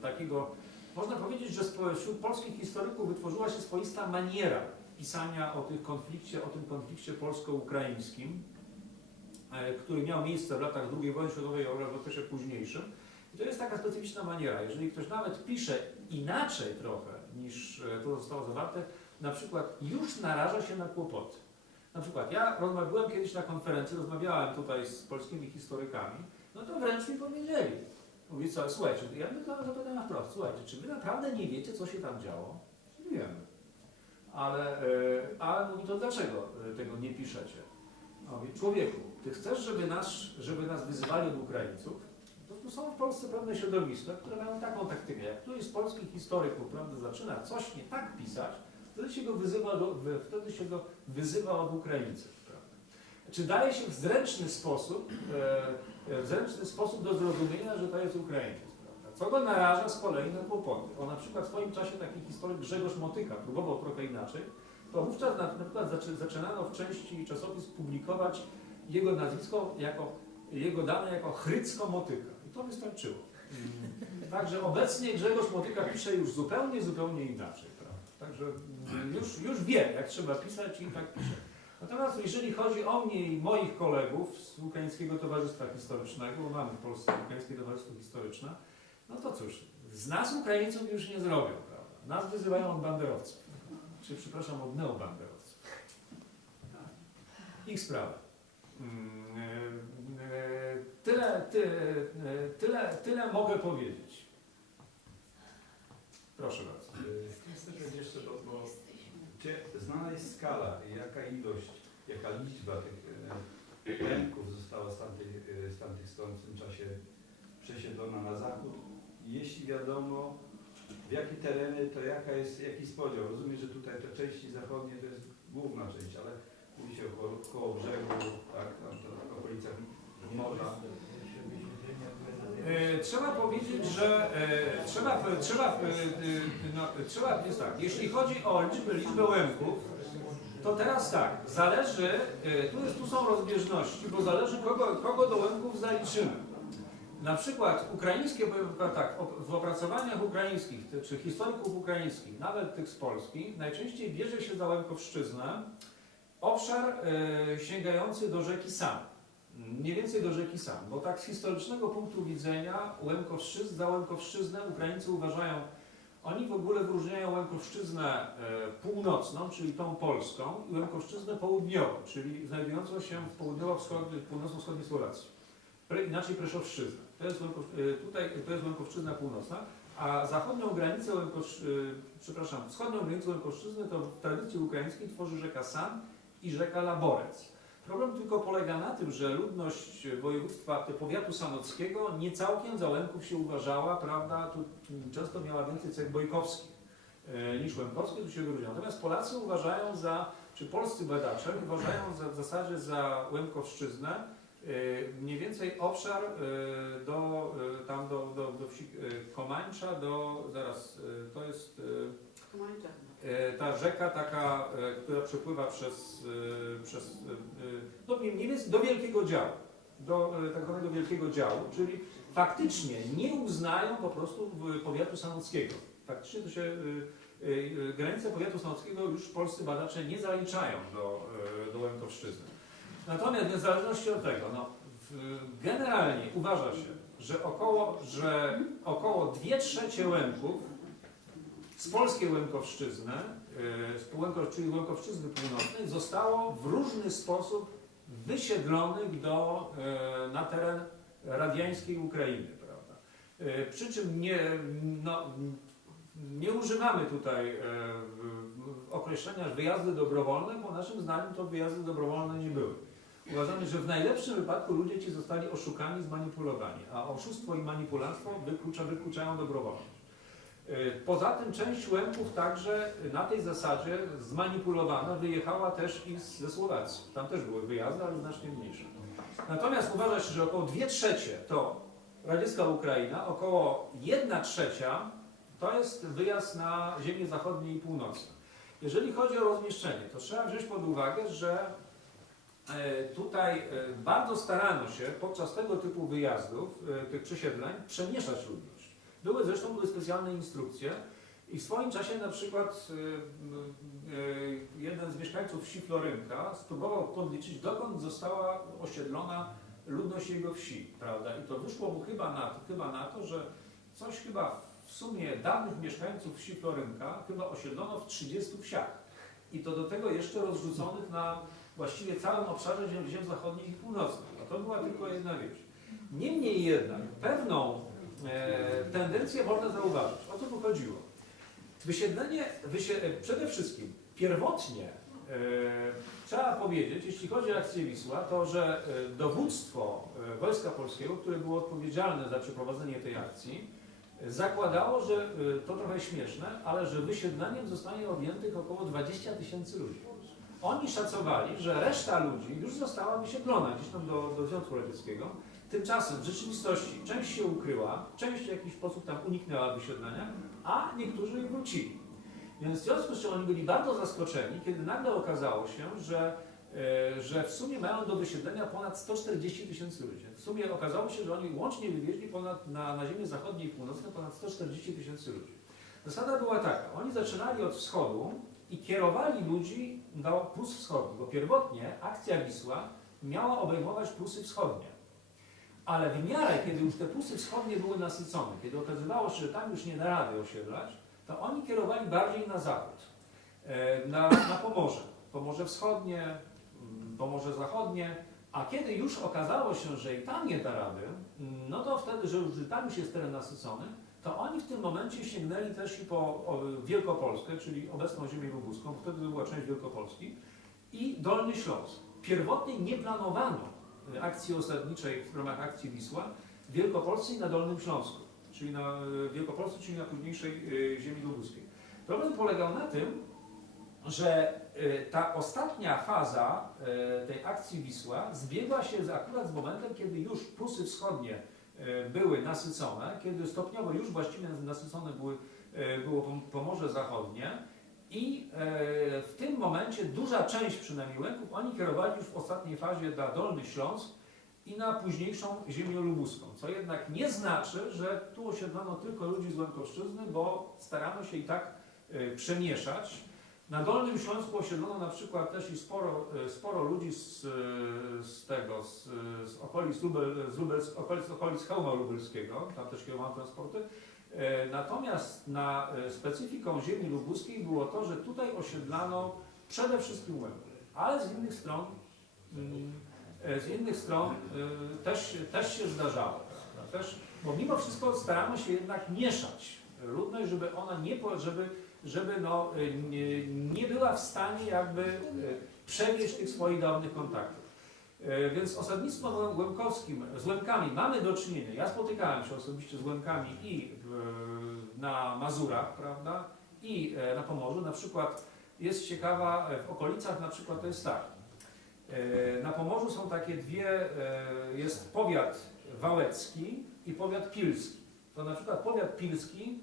takiego, można powiedzieć, że wśród polskich historyków wytworzyła się swoista maniera pisania o tym konflikcie polsko-ukraińskim, który miał miejsce w latach II wojny światowej oraz w okresie późniejszym. I to jest taka specyficzna maniera. Jeżeli ktoś nawet pisze inaczej trochę niż to zostało zawarte, na przykład już naraża się na kłopoty. Na przykład ja byłem kiedyś na konferencji, rozmawiałem tutaj z polskimi historykami, no to wręcz mi powiedzieli. Mówi, co, słuchajcie, ja bym to zapytałem wprost, słuchajcie, czy wy naprawdę nie wiecie, co się tam działo? Nie wiemy. Ale mówi, to dlaczego tego nie piszecie? Mówi, człowieku, ty chcesz, żeby nas wyzywali od Ukraińców? To tu są w Polsce pewne środowiska, które mają taką taktykę. Jak któryś z polskich historyków, prawda, zaczyna coś nie tak pisać, wtedy się go wyzywa od Ukraińców. Prawda? Czy daje się w zręczny sposób do zrozumienia, że to jest Ukraińców? Prawda? Co go naraża z kolei na kłopoty. Na przykład w swoim czasie taki historyk Grzegorz Motyka próbował trochę inaczej, to wówczas na przykład zaczynano w części czasopism publikować jego nazwisko, jego dane jako Chrycko Motyka. I to wystarczyło. Także obecnie Grzegorz Motyka pisze już zupełnie inaczej. Prawda? Także już wie, jak trzeba pisać i tak pisze. Natomiast jeżeli chodzi o mnie i moich kolegów z Ukraińskiego Towarzystwa Historycznego, bo mamy w Polsce Ukraińskie Towarzystwo Historyczne, no to cóż, z nas Ukraińców już nie zrobią, prawda? Nas wyzywają od banderowców. Czy przepraszam, od neobanderowców. Ich sprawa. Tyle mogę powiedzieć. Proszę bardzo. Chcę powiedzieć jeszcze, bo znana jest skala i jaka liczba tych ręków została z tamtych stron w tym czasie przesiedlona na zachód. I jeśli wiadomo, w jakie tereny, to jaki jest podział. Rozumiem, że tutaj te części zachodnie to jest główna część, ale mówi się koło brzegu, tak, w okolicach morza. Trzeba powiedzieć, że jest tak, jeśli chodzi o liczbę łemków, to teraz tak, zależy, tu są rozbieżności, bo zależy kogo do łemków zaliczymy. Na przykład ukraińskie, tak, w opracowaniach ukraińskich, czy historyków ukraińskich, nawet tych z Polski, najczęściej bierze się za Łemkowszczyznę obszar sięgający do rzeki San. Mniej więcej do rzeki San, bo tak z historycznego punktu widzenia za Łemkowszczyznę Ukraińcy uważają, oni w ogóle wyróżniają Łemkowszczyznę północną, czyli tą polską, i Łemkowszczyznę południową, czyli znajdującą się w północno-wschodniej Słowacji. inaczej Preszowszczyzna. Tutaj to jest Łękowszczyzna północna, a zachodnią granicę wschodnią granicę Łękowszczyzny to w tradycji ukraińskiej tworzy rzeka San i rzeka Laborec. Problem tylko polega na tym, że ludność województwa powiatu sanockiego nie całkiem za Łęków się uważała, prawda, tu często miała więcej cech bojkowskich niż łękowskie, tu się wyróżnia. Natomiast Polacy uważają czy polscy badacze uważają w zasadzie za Łękowszczyznę mniej więcej obszar do wsi Komańcza, to jest ta rzeka taka, która przepływa no mniej więcej do Wielkiego Działu, do tak zwanego Wielkiego Działu, czyli faktycznie nie uznają po prostu powiatu sanockiego. Faktycznie to się granice powiatu sanockiego już polscy badacze nie zaliczają do Łękowszczyzny. Natomiast w niezależności od tego, generalnie uważa się, że około 2/3 Łęków z polskiej Łękowszczyzny, czyli Łękowszczyzny Północnej, zostało w różny sposób wysiedlonych na teren radiańskiej Ukrainy, prawda? Przy czym nie używamy tutaj określenia wyjazdy dobrowolne, bo naszym zdaniem to wyjazdy dobrowolne nie były. Uważamy, że w najlepszym wypadku ludzie ci zostali oszukani, zmanipulowani, a oszustwo i manipulactwo wykluczają dobrowolność. Poza tym część Łęków także na tej zasadzie zmanipulowana wyjechała też i ze Słowacji. Tam też były wyjazdy, ale znacznie mniejsze. Natomiast uważa się, że około 2/3 to radziecka Ukraina, około 1/3 to jest wyjazd na ziemię zachodnie i północne. Jeżeli chodzi o rozmieszczenie, to trzeba wziąć pod uwagę, że tutaj bardzo starano się podczas tego typu wyjazdów, tych przesiedleń, przemieszać ludność. Były specjalne instrukcje i w swoim czasie na przykład jeden z mieszkańców wsi Florynka spróbował podliczyć, dokąd została osiedlona ludność jego wsi, prawda? I to wyszło mu chyba na to, że coś w sumie dawnych mieszkańców wsi Florynka osiedlono w 30 wsiach. I to do tego jeszcze rozrzuconych na właściwie całym obszarze ziem zachodnich i północnych. A to była tylko jedna wieś. Niemniej jednak pewną tendencję można zauważyć. O co tu chodziło? Przede wszystkim pierwotnie trzeba powiedzieć, jeśli chodzi o akcję Wisła, to że dowództwo Wojska Polskiego, które było odpowiedzialne za przeprowadzenie tej akcji, zakładało, że to trochę śmieszne, ale że wysiedleniem zostanie objętych około 20 000 ludzi. Oni szacowali, że reszta ludzi już została wysiedlona gdzieś tam do Związku Radzieckiego. Tymczasem w rzeczywistości część się ukryła, część w jakiś sposób tam uniknęła wysiedlenia, a niektórzy wrócili. Więc w związku z czym oni byli bardzo zaskoczeni, kiedy nagle okazało się, że w sumie mają do wysiedlenia ponad 140 000 ludzi. W sumie okazało się, że oni łącznie wywieźli na ziemię zachodnie i północne ponad 140 000 ludzi. Zasada była taka, oni zaczynali od wschodu i kierowali ludzi do Prus Wschodnich, bo pierwotnie akcja Wisła miała obejmować Prusy Wschodnie. Ale w miarę, kiedy już te Prusy Wschodnie były nasycone, kiedy okazywało się, że tam już nie da rady osiedlać, to oni kierowali bardziej na zachód, na Pomorze. Pomorze Wschodnie, Pomorze Zachodnie, a kiedy już okazało się, że i tam nie da rady, no to wtedy, że już tam już jest teren nasycony, to oni w tym momencie sięgnęli też i po Wielkopolskę, czyli obecną ziemię lubuską, wtedy to była część Wielkopolski, i Dolny Śląsk. Pierwotnie nie planowano akcji osadniczej w ramach akcji Wisła w Wielkopolsce i na Dolnym Śląsku, czyli na Wielkopolsce, czyli na późniejszej ziemi lubuskiej. Problem polegał na tym, że ta ostatnia faza tej akcji Wisła zbiegła się akurat z momentem, kiedy już Prusy Wschodnie były nasycone, kiedy stopniowo już właściwie nasycone było Pomorze Zachodnie i w tym momencie duża część przynajmniej Łęków oni kierowali już w ostatniej fazie na Dolny Śląsk i na późniejszą ziemię lubuską, co jednak nie znaczy, że tu osiedlono tylko ludzi z Łękowszczyzny, bo starano się i tak przemieszać. Na Dolnym Śląsku osiedlono na przykład też i sporo ludzi z okolic Chełma Lubelskiego, tam też kierowano transporty. Natomiast specyfiką ziemi lubuskiej było to, że tutaj osiedlano przede wszystkim Łęków, ale z innych stron Z innych stron też się zdarzało, prawda? Też, bo mimo wszystko starano się jednak mieszać ludność, żeby ona żeby nie była w stanie jakby przewieźć tych swoich dawnych kontaktów. Więc z osadnictwem łemkowskim, z Łemkami mamy do czynienia. Ja spotykałem się osobiście z Łemkami i na Mazurach, prawda, i na Pomorzu. Na przykład jest ciekawa, w okolicach na przykład to jest tak. Na Pomorzu są takie dwie, jest powiat wałecki i powiat pilski. To na przykład powiat pilski,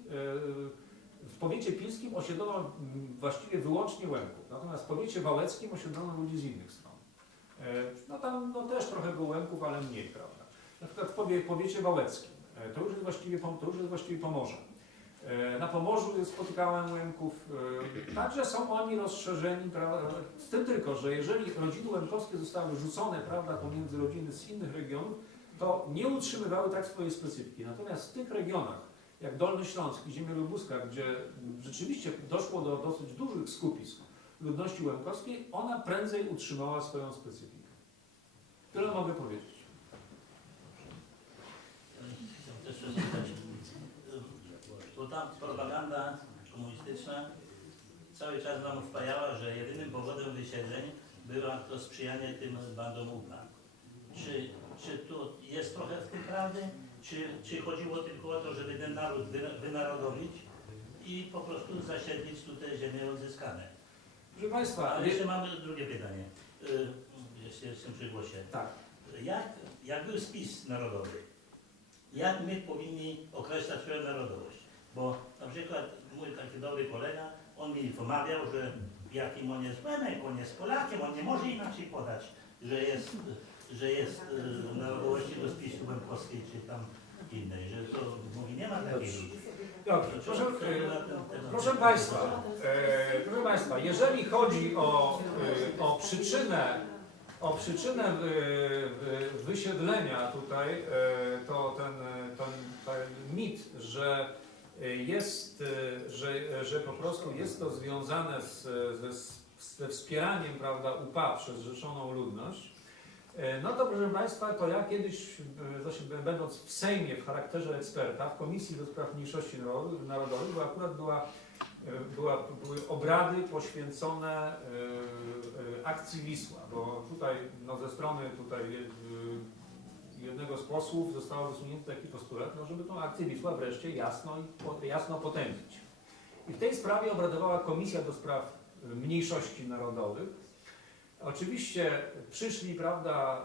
w powiecie pilskim osiedlono właściwie wyłącznie Łemków, natomiast w powiecie wałeckim osiedlono ludzi z innych stron. No tam też trochę było Łemków, ale mniej, prawda. Na przykład w powiecie wałeckim, to już jest właściwie Pomorze. Na Pomorzu spotykałem Łemków, także są oni rozszerzeni, prawda, z tym tylko, że jeżeli rodziny łemkowskie zostały rzucone, prawda, pomiędzy rodziny z innych regionów, to nie utrzymywały tak swojej specyfiki. Natomiast w tych regionach, jak Dolny Śląsk i ziemia lubuska, gdzie rzeczywiście doszło do dosyć dużych skupisk ludności łemkowskiej, ona prędzej utrzymała swoją specyfikę. Tyle mogę powiedzieć. Chcę też zapytać, bo ta propaganda komunistyczna cały czas nam wpajała, że jedynym powodem wysiedleń było to sprzyjanie tym bandom UPA. Czy tu jest trochę w tym prawdy? Czy chodziło tylko o to, żeby ten naród wynarodowić i po prostu zasiedlić tutaj ziemię odzyskane? Proszę Państwa, Ale jeszcze mamy drugie pytanie. Jeszcze jestem przy głosie. tak. Jak był spis narodowy? Jak my powinni określać swoją narodowość? Bo na przykład mój taki dobry kolega, on mi pomawiał, że jakim on jest Łemek, on jest Polakiem, on nie może inaczej podać, że jest narodowości do spisu łemkowskiej czy tam innej, że to mówi, nie ma takich ludzi. Dobrze, proszę Państwa, jeżeli chodzi o przyczynę wysiedlenia tutaj, to ten mit, że po prostu jest to związane ze wspieraniem, prawda, UPA przez rzeszoną ludność, no to proszę Państwa, to ja kiedyś, będąc w Sejmie w charakterze eksperta, w Komisji do Spraw Mniejszości Narodowych, bo akurat były obrady poświęcone akcji Wisła, bo tutaj ze strony jednego z posłów został wysunięty taki postulat, żeby tą akcję Wisła wreszcie jasno potępić. I w tej sprawie obradowała Komisja do Spraw Mniejszości Narodowych. Oczywiście przyszli, prawda,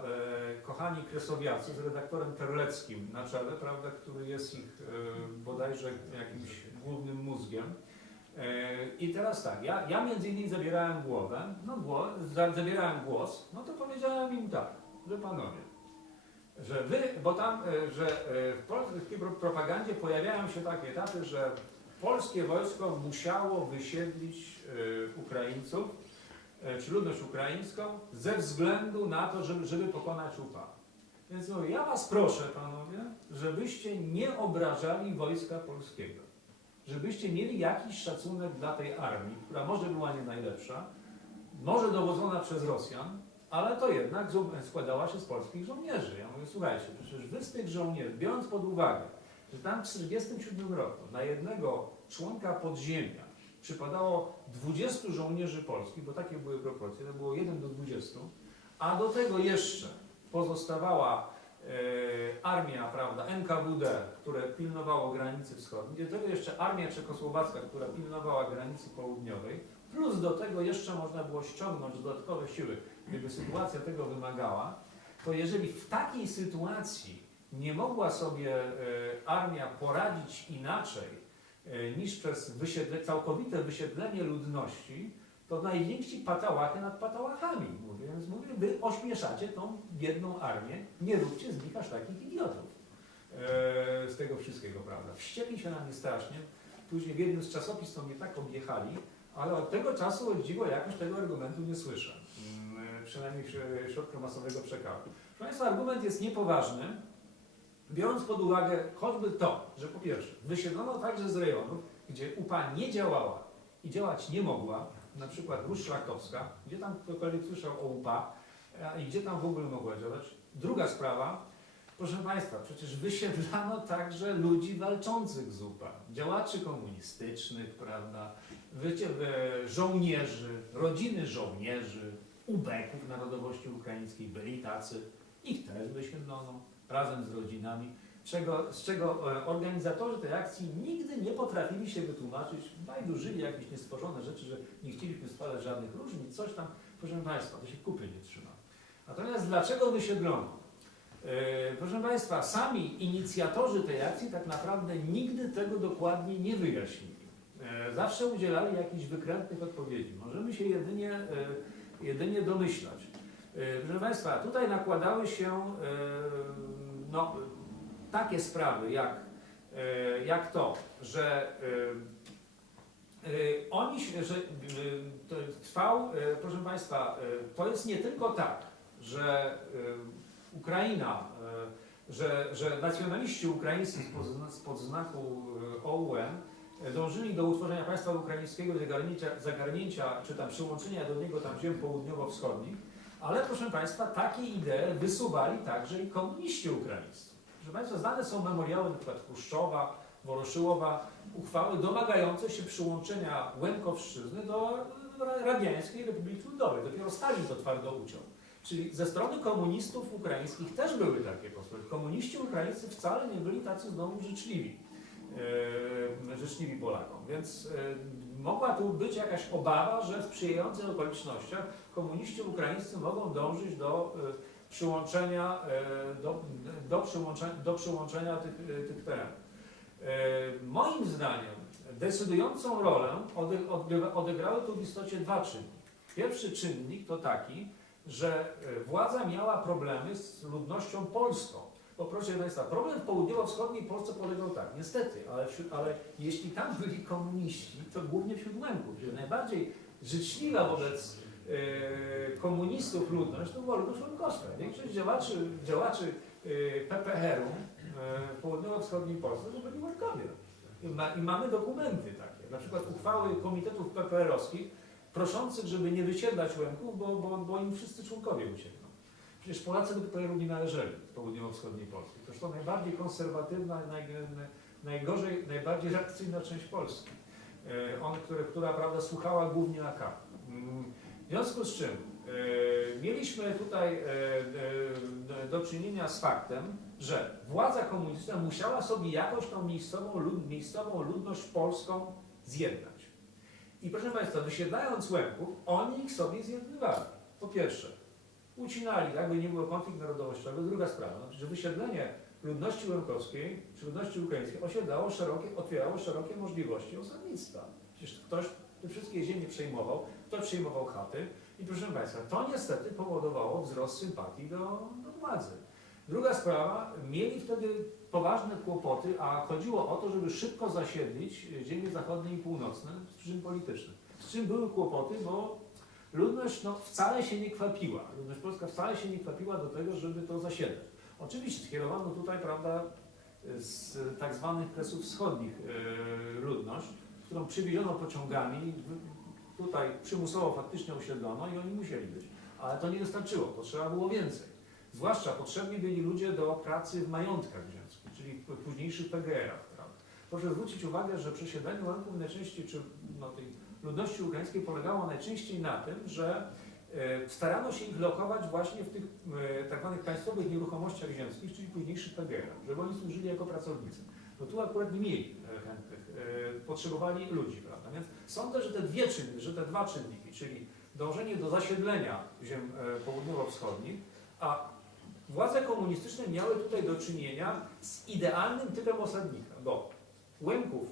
kochani kresowiacy z redaktorem Terleckim na czele, prawda, który jest ich bodajże jakimś głównym mózgiem. I teraz tak, ja między innymi zabierałem głos, no to powiedziałem im tak, że panowie, że wy, bo tam, że w polskiej propagandzie pojawiają się takie etapy, że polskie wojsko musiało wysiedlić Ukraińców, czy ludność ukraińską, ze względu na to, żeby pokonać UPA. Więc no, ja was proszę, panowie, żebyście nie obrażali wojska polskiego. Żebyście mieli jakiś szacunek dla tej armii, która może była nie najlepsza, może dowodzona przez Rosjan, ale to jednak składała się z polskich żołnierzy. Ja mówię, słuchajcie, przecież wy z tych żołnierzy, biorąc pod uwagę, że tam w 1947 roku na jednego członka podziemia przypadało 20 żołnierzy polskich, bo takie były proporcje, to było 1 do 20, a do tego jeszcze pozostawała armia, prawda, NKWD, które pilnowało granicy wschodniej, do tego jeszcze armia czechosłowacka, która pilnowała granicy południowej, plus do tego jeszcze można było ściągnąć dodatkowe siły, gdyby sytuacja tego wymagała, to jeżeli w takiej sytuacji nie mogła sobie armia poradzić inaczej, niż przez całkowite wysiedlenie ludności, to najwięksi patałachy nad patałachami. Więc mówię, wy ośmieszacie tą biedną armię, nie róbcie z nich aż takich idiotów. Z tego wszystkiego, prawda. Wściekli się na mnie strasznie. Później w jednym z czasopism mnie tak objechali, ale od tego czasu, o dziwo, jakoś tego argumentu nie słyszę. Przynajmniej w środku masowego przekazu. Proszę Państwa, argument jest niepoważny, biorąc pod uwagę choćby to, że po pierwsze wysiedlono także z rejonów, gdzie UPA nie działała i działać nie mogła, na przykład Rusz Szlachtowska, gdzie tam ktokolwiek słyszał o UPA, I gdzie tam w ogóle mogła działać? Druga sprawa, proszę Państwa, przecież wysiedlano także ludzi walczących z UPA, działaczy komunistycznych, prawda, żołnierzy, rodziny żołnierzy, ubeków narodowości ukraińskiej, byli tacy, ich też wysiedlono razem z rodzinami, z czego organizatorzy tej akcji nigdy nie potrafili się wytłumaczyć, najdłużyli jakieś niestworzone rzeczy, że nie chcieliśmy spalać żadnych różnic, coś tam, proszę Państwa, to się kupy nie trzyma. Natomiast dlaczego wysiedlono? Proszę Państwa, sami inicjatorzy tej akcji tak naprawdę nigdy tego dokładnie nie wyjaśnili. Zawsze udzielali jakichś wykrętnych odpowiedzi. Możemy się jedynie domyślać. Proszę Państwa, tutaj nakładały się takie sprawy jak to, że trwał, proszę Państwa, to jest nie tylko tak, że Ukraina, że nacjonaliści ukraińscy spod znaku OUN dążyli do utworzenia państwa ukraińskiego, zagarnięcia czy tam przyłączenia do niego tam ziem południowo-wschodnich, ale proszę Państwa, takie idee wysuwali także i komuniści ukraińscy. Proszę Państwa, znane są memoriały np. Chruszczowa, Woroszyłowa, uchwały domagające się przyłączenia Łękowszczyzny do Radzieckiej Republiki Ludowej. Dopiero Stalin to twardo uciął. Czyli ze strony komunistów ukraińskich też były takie postulaty. Komuniści ukraińscy wcale nie byli tacy znowu życzliwi Polakom. Więc mogła tu być jakaś obawa, że w sprzyjających okolicznościach komuniści ukraińscy mogą dążyć do przyłączenia tych terenów. Moim zdaniem decydującą rolę odegrały tu w istocie dwa czynniki. Pierwszy czynnik to taki, że władza miała problemy z ludnością polską. Bo proszę Państwa, problem w południowo-wschodniej Polsce polegał tak, niestety, ale jeśli tam byli komuniści, to głównie wśród Łęków, że najbardziej życzliwa wobec komunistów ludność to była ludność łękowska. Większość działaczy PPR-u w południowo-wschodniej Polsce to byli Łękowie. I mamy dokumenty takie, na przykład uchwały komitetów PPR-owskich proszących, żeby nie wysiedlać Łęków, bo im wszyscy członkowie uciekną. Przecież Polacy do PPR-u nie należeli w południowo-wschodniej Polski. To najbardziej konserwatywna, najbardziej reakcyjna część Polski, która prawda, słuchała głównie AK. W związku z czym mieliśmy tutaj do czynienia z faktem, że władza komunistyczna musiała sobie jakoś tą miejscową ludność polską zjednać. I proszę Państwa, wysiedlając Łęków, oni ich sobie zjednywali. Po pierwsze, ucinali, jakby nie było konflikt narodowościowy. Druga sprawa, że wysiedlenie ludności łękowskiej czy ludności ukraińskiej otwierało szerokie możliwości osadnictwa. Przecież ktoś te wszystkie ziemie przejmował, ktoś przejmował chaty i proszę Państwa, to niestety powodowało wzrost sympatii do władzy. Druga sprawa, mieli wtedy poważne kłopoty, a chodziło o to, żeby szybko zasiedlić ziemie zachodnie i północne z przyczyn politycznych. Z czym były kłopoty, bo ludność wcale się nie kwapiła. Ludność polska wcale się nie kwapiła do tego, żeby to zasiedlać. Oczywiście skierowano tutaj, prawda, z tak zwanych Kresów Wschodnich ludność, którą przywieziono pociągami, tutaj przymusowo faktycznie osiedlono i oni musieli być. Ale to nie wystarczyło, potrzeba było więcej. Zwłaszcza potrzebni byli ludzie do pracy w majątkach ziemskich, czyli w późniejszych PGR-ach. Prawda? Proszę zwrócić uwagę, że przesiedlenie Łęków najczęściej, czy tej ludności ukraińskiej polegało najczęściej na tym, że starano się ich lokować właśnie w tych tak zwanych państwowych nieruchomościach ziemskich, czyli późniejszych PGR-ach, żeby oni służyli jako pracownicy. No tu akurat nie mieli chętnych, potrzebowali ludzi, prawda? Więc sądzę, że te dwa czynniki, czyli dążenie do zasiedlenia ziem południowo-wschodnich, a władze komunistyczne miały tutaj do czynienia z idealnym typem osadnika, bo Łęków,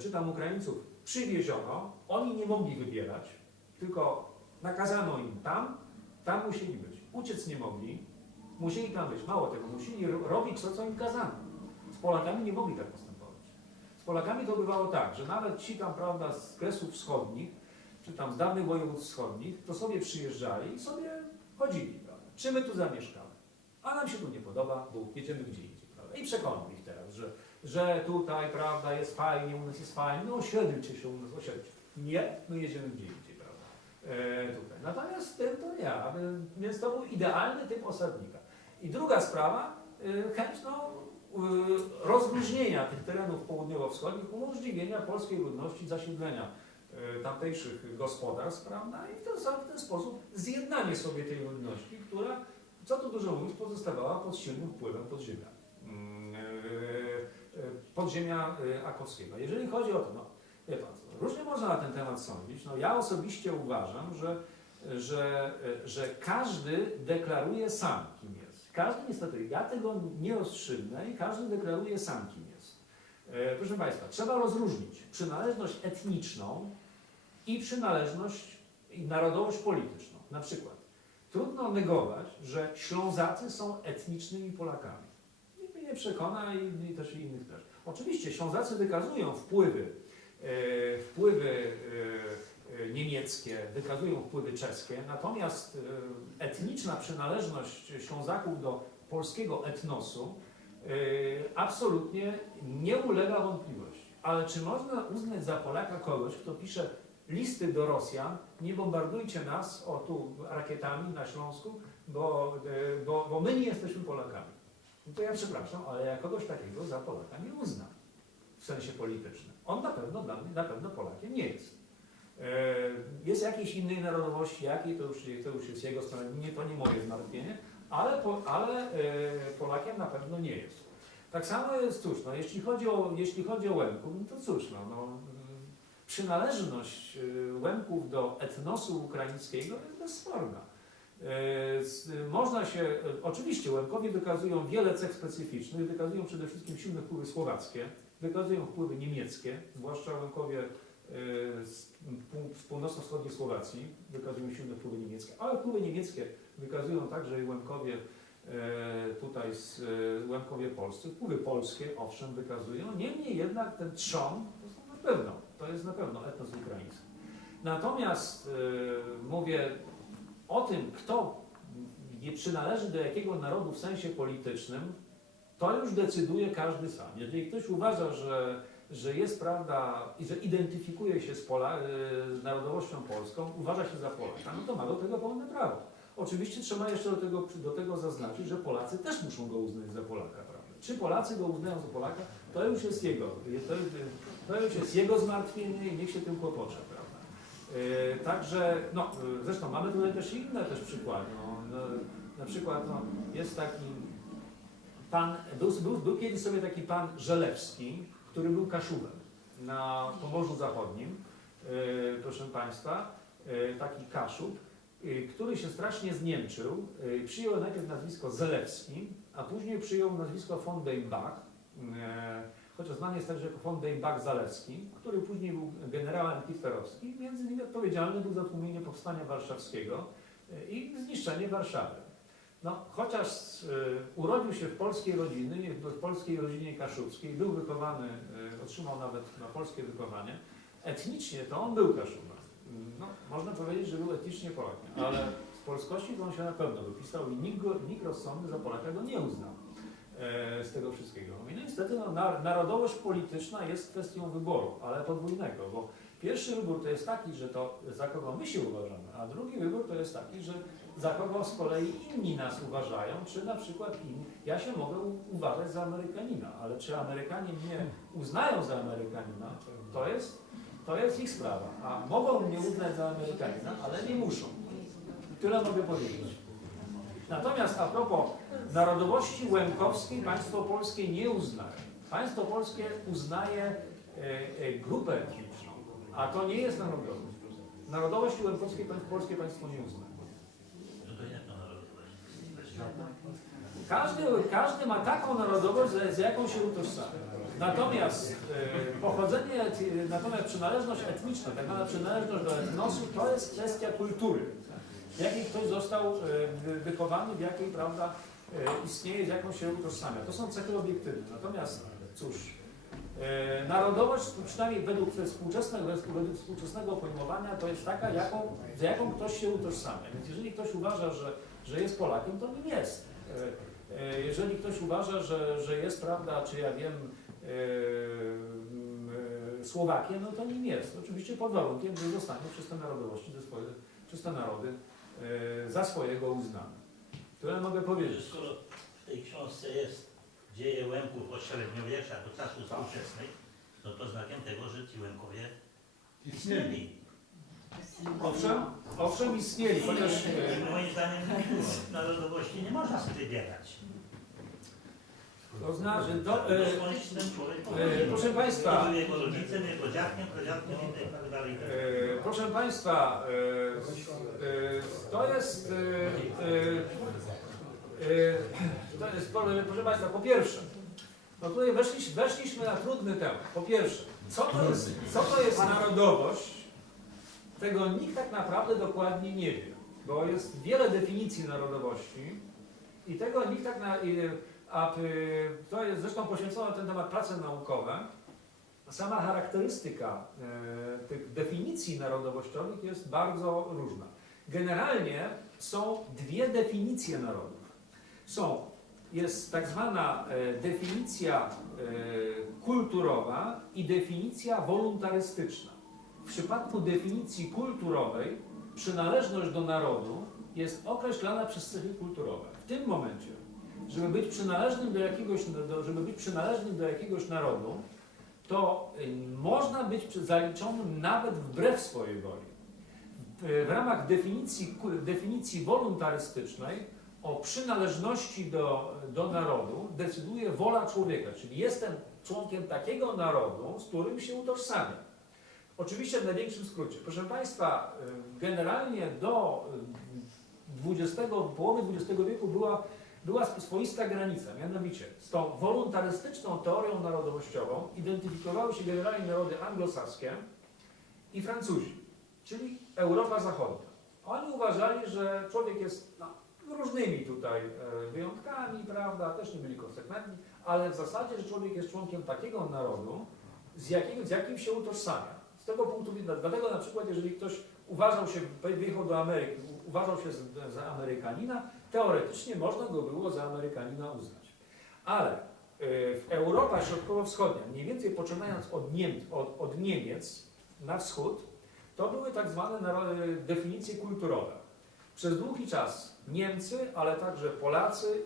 czy tam Ukraińców przywieziono, oni nie mogli wybierać, tylko nakazano im tam musieli być. Uciec nie mogli, musieli tam być. Mało tego, musieli robić to, co im kazano. Z Polakami nie mogli tak postępować. Z Polakami to bywało tak, że nawet ci tam, prawda, z Kresów Wschodnich, czy tam z dawnych województw wschodnich, to sobie przyjeżdżali i sobie chodzili, prawda? Czy my tu zamieszkamy? A nam się tu nie podoba, bo jedziemy gdzie indziej, prawda? I przekonam ich teraz, że tutaj, prawda, jest fajnie, u nas jest fajnie, no osiedlcie się u nas, osiedlcie. Nie, my jedziemy gdzie indziej, prawda? tutaj. Natomiast ten to ja, więc to był idealny typ osadnika. I druga sprawa, chęć rozróżnienia tych terenów południowo-wschodnich, umożliwienia polskiej ludności zasiedlenia tamtejszych gospodarstw, prawda? I w ten sposób zjednanie sobie tej ludności, która, co tu dużo mówić, pozostawała pod silnym wpływem podziemia akowskiego. Jeżeli chodzi o to, no wie pan co, różnie można na ten temat sądzić. No, ja osobiście uważam, że każdy deklaruje sam, kim jest. Każdy niestety, ja tego nie rozstrzygnę i każdy deklaruje sam, kim jest. Proszę Państwa, trzeba rozróżnić przynależność etniczną i przynależność i narodowość polityczną. Na przykład trudno negować, że Ślązacy są etnicznymi Polakami. Nikt mnie nie przekona i też innych też. Oczywiście Ślązacy wykazują wpływy niemieckie, wykazują wpływy czeskie, natomiast etniczna przynależność Ślązaków do polskiego etnosu absolutnie nie ulega wątpliwości. Ale czy można uznać za Polaka kogoś, kto pisze listy do Rosjan, nie bombardujcie nas tu rakietami na Śląsku, bo my nie jesteśmy Polakami. No to ja przepraszam, ale ja kogoś takiego za Polaka nie uznam w sensie politycznym. On na pewno dla mnie, na pewno Polakiem nie jest. Jest jakiejś innej narodowości, jakiej to już jest jego sprawa, to nie moje zmartwienie, ale Polakiem na pewno nie jest. Tak samo jest, cóż, no, jeśli chodzi o Łemków, no to cóż, przynależność Łemków do etnosu ukraińskiego jest bezsporna. Można się, oczywiście Łemkowie wykazują wiele cech specyficznych, wykazują przede wszystkim silne wpływy słowackie, wykazują wpływy niemieckie, zwłaszcza Łemkowie z północno-wschodniej Słowacji wykazują silne wpływy niemieckie, ale wpływy niemieckie wykazują także i Łemkowie Łemkowie polscy, wpływy polskie owszem wykazują, niemniej jednak ten trzon to jest na pewno etnos ukraiński. Natomiast mówię o tym, kto nie przynależy do jakiego narodu w sensie politycznym, to już decyduje każdy sam. Jeżeli ktoś uważa, że jest prawda i że identyfikuje się z narodowością polską, uważa się za Polaka, no to ma do tego pełne prawo. Oczywiście trzeba jeszcze do tego zaznaczyć, że Polacy też muszą go uznać za Polaka, prawda? Czy Polacy go uznają za Polaka, to już jest jego zmartwienie i niech się tym kłopocze, prawda? Także, zresztą mamy tutaj też inne przykłady. Na przykład jest taki pan, był kiedyś sobie taki pan Żelewski, który był Kaszubem na Pomorzu Zachodnim, proszę Państwa, taki Kaszub, który się strasznie zniemczył, przyjął najpierw nazwisko Zelewski, a później przyjął nazwisko von Deimbach, chociaż znany jest także jako von Deimbach-Zalewski, który później był generałem hitlerowskim, między innymi odpowiedzialny był za tłumienie powstania warszawskiego i zniszczenie Warszawy. Chociaż urodził się w polskiej rodzinie kaszubskiej, był wychowany, otrzymał nawet polskie wychowanie, etnicznie to on był Kaszubem. Można powiedzieć, że był etnicznie Polakiem, ale z polskości to on się na pewno wypisał i nikt rozsądny za Polaka go nie uznał z tego wszystkiego. I niestety narodowość polityczna jest kwestią wyboru, ale podwójnego, bo pierwszy wybór to jest taki, że to za kogo my się uważamy, a drugi wybór to jest taki, że za kogo z kolei inni nas uważają, czy na przykład ja się mogę uważać za Amerykanina, ale czy Amerykanie mnie uznają za Amerykanina, to jest ich sprawa, a mogą mnie uznać za Amerykanina, ale nie muszą. Tyle mogę powiedzieć. Natomiast a propos narodowości łemkowskiej, państwo polskie nie uznaje. Państwo polskie uznaje grupę etniczną, a to nie jest narodowość. Narodowości łemkowskiej polskie państwo nie uzna. Każdy ma taką narodowość, z jaką się utożsamia. Natomiast natomiast przynależność etniczna, tak zwana przynależność do etnosu, to jest kwestia kultury. W jakiej ktoś został wychowany, w jakiej, prawda, istnieje, z jaką się utożsamia. To są cechy obiektywne. Natomiast cóż, narodowość, przynajmniej według współczesnego pojmowania, to jest taka, z jaką ktoś się utożsamia. Więc jeżeli ktoś uważa, że jest Polakiem, to nim jest. Jeżeli ktoś uważa, że jest, prawda, czy ja wiem, Słowakiem, no to nim jest. Oczywiście pod warunkiem, że zostanie przez te narodowości przez te narody za swojego uznane. Tyle mogę powiedzieć. Skoro w tej książce jest dzieje Łemków od średniowiecza do czasów współczesnych, no to znakiem tego, że ci Łemkowie istnieli. Owszem istnieli, chociaż Moim zdaniem narodowości nie można wybierać. to znaczy, Skądś ten człowiek proszę Państwa, był jego rodzicem, jego dziadkiem, pradziadkiem i tak dalej. proszę Państwa, to jest, proszę Państwa, po pierwsze, no tutaj weszliśmy na trudny temat. Po pierwsze, co to jest narodowość? Tego nikt tak naprawdę dokładnie nie wie, bo jest wiele definicji narodowości i tego nikt tak to jest zresztą poświęcona na ten temat prace naukowe. Sama charakterystyka tych definicji narodowościowych jest bardzo różna. Generalnie są dwie definicje narodów. Jest tak zwana definicja kulturowa i definicja wolontarystyczna. W przypadku definicji kulturowej przynależność do narodu jest określana przez cechy kulturowe. W tym momencie, żeby być przynależnym do jakiegoś narodu, to można być zaliczonym nawet wbrew swojej woli. W ramach definicji wolontarystycznej o przynależności do narodu decyduje wola człowieka, czyli jestem członkiem takiego narodu, z którym się utożsamiam. Oczywiście w największym skrócie. Proszę Państwa, generalnie do połowy XX wieku była swoista granica, mianowicie z tą wolontarystyczną teorią narodowościową identyfikowały się generalnie narody anglosaskie i Francuzi, czyli Europa Zachodnia. Oni uważali, że człowiek jest różnymi tutaj wyjątkami, prawda, też nie byli konsekwentni, ale w zasadzie, że człowiek jest członkiem takiego narodu, z jakim się utożsamia. Z tego punktu widzenia, dlatego na przykład, jeżeli ktoś wyjechał do Ameryki, uważał się za Amerykanina, teoretycznie można go było za Amerykanina uznać. Ale Europa Środkowo-Wschodnia, mniej więcej poczynając od Niemiec na wschód, to były tak zwane definicje kulturowe. Przez długi czas Niemcy, ale także Polacy,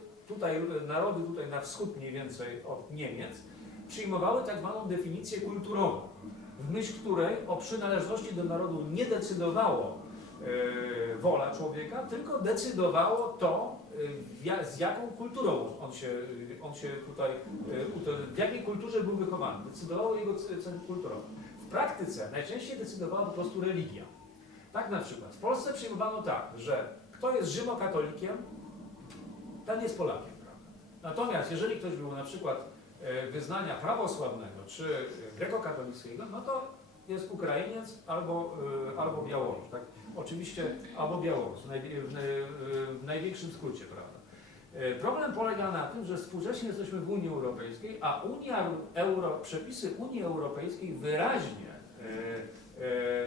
narody tutaj na wschód mniej więcej od Niemiec, przyjmowały tak zwaną definicję kulturową, w myśl której o przynależności do narodu nie decydowało wola człowieka, tylko decydowało to, z jaką kulturą w jakiej kulturze był wychowany. Decydowało jego cechy kulturowe. W praktyce najczęściej decydowała po prostu religia. Tak na przykład w Polsce przyjmowano tak, że kto jest rzymokatolikiem, ten jest Polakiem. Prawda? Natomiast jeżeli ktoś był na przykład wyznania prawosławnego czy grekokatolickiego, no to jest Ukrainiec albo Białoruś. Tak? Oczywiście albo Białoruś w największym skrócie. Prawda? Problem polega na tym, że współcześnie jesteśmy w Unii Europejskiej, a przepisy Unii Europejskiej wyraźnie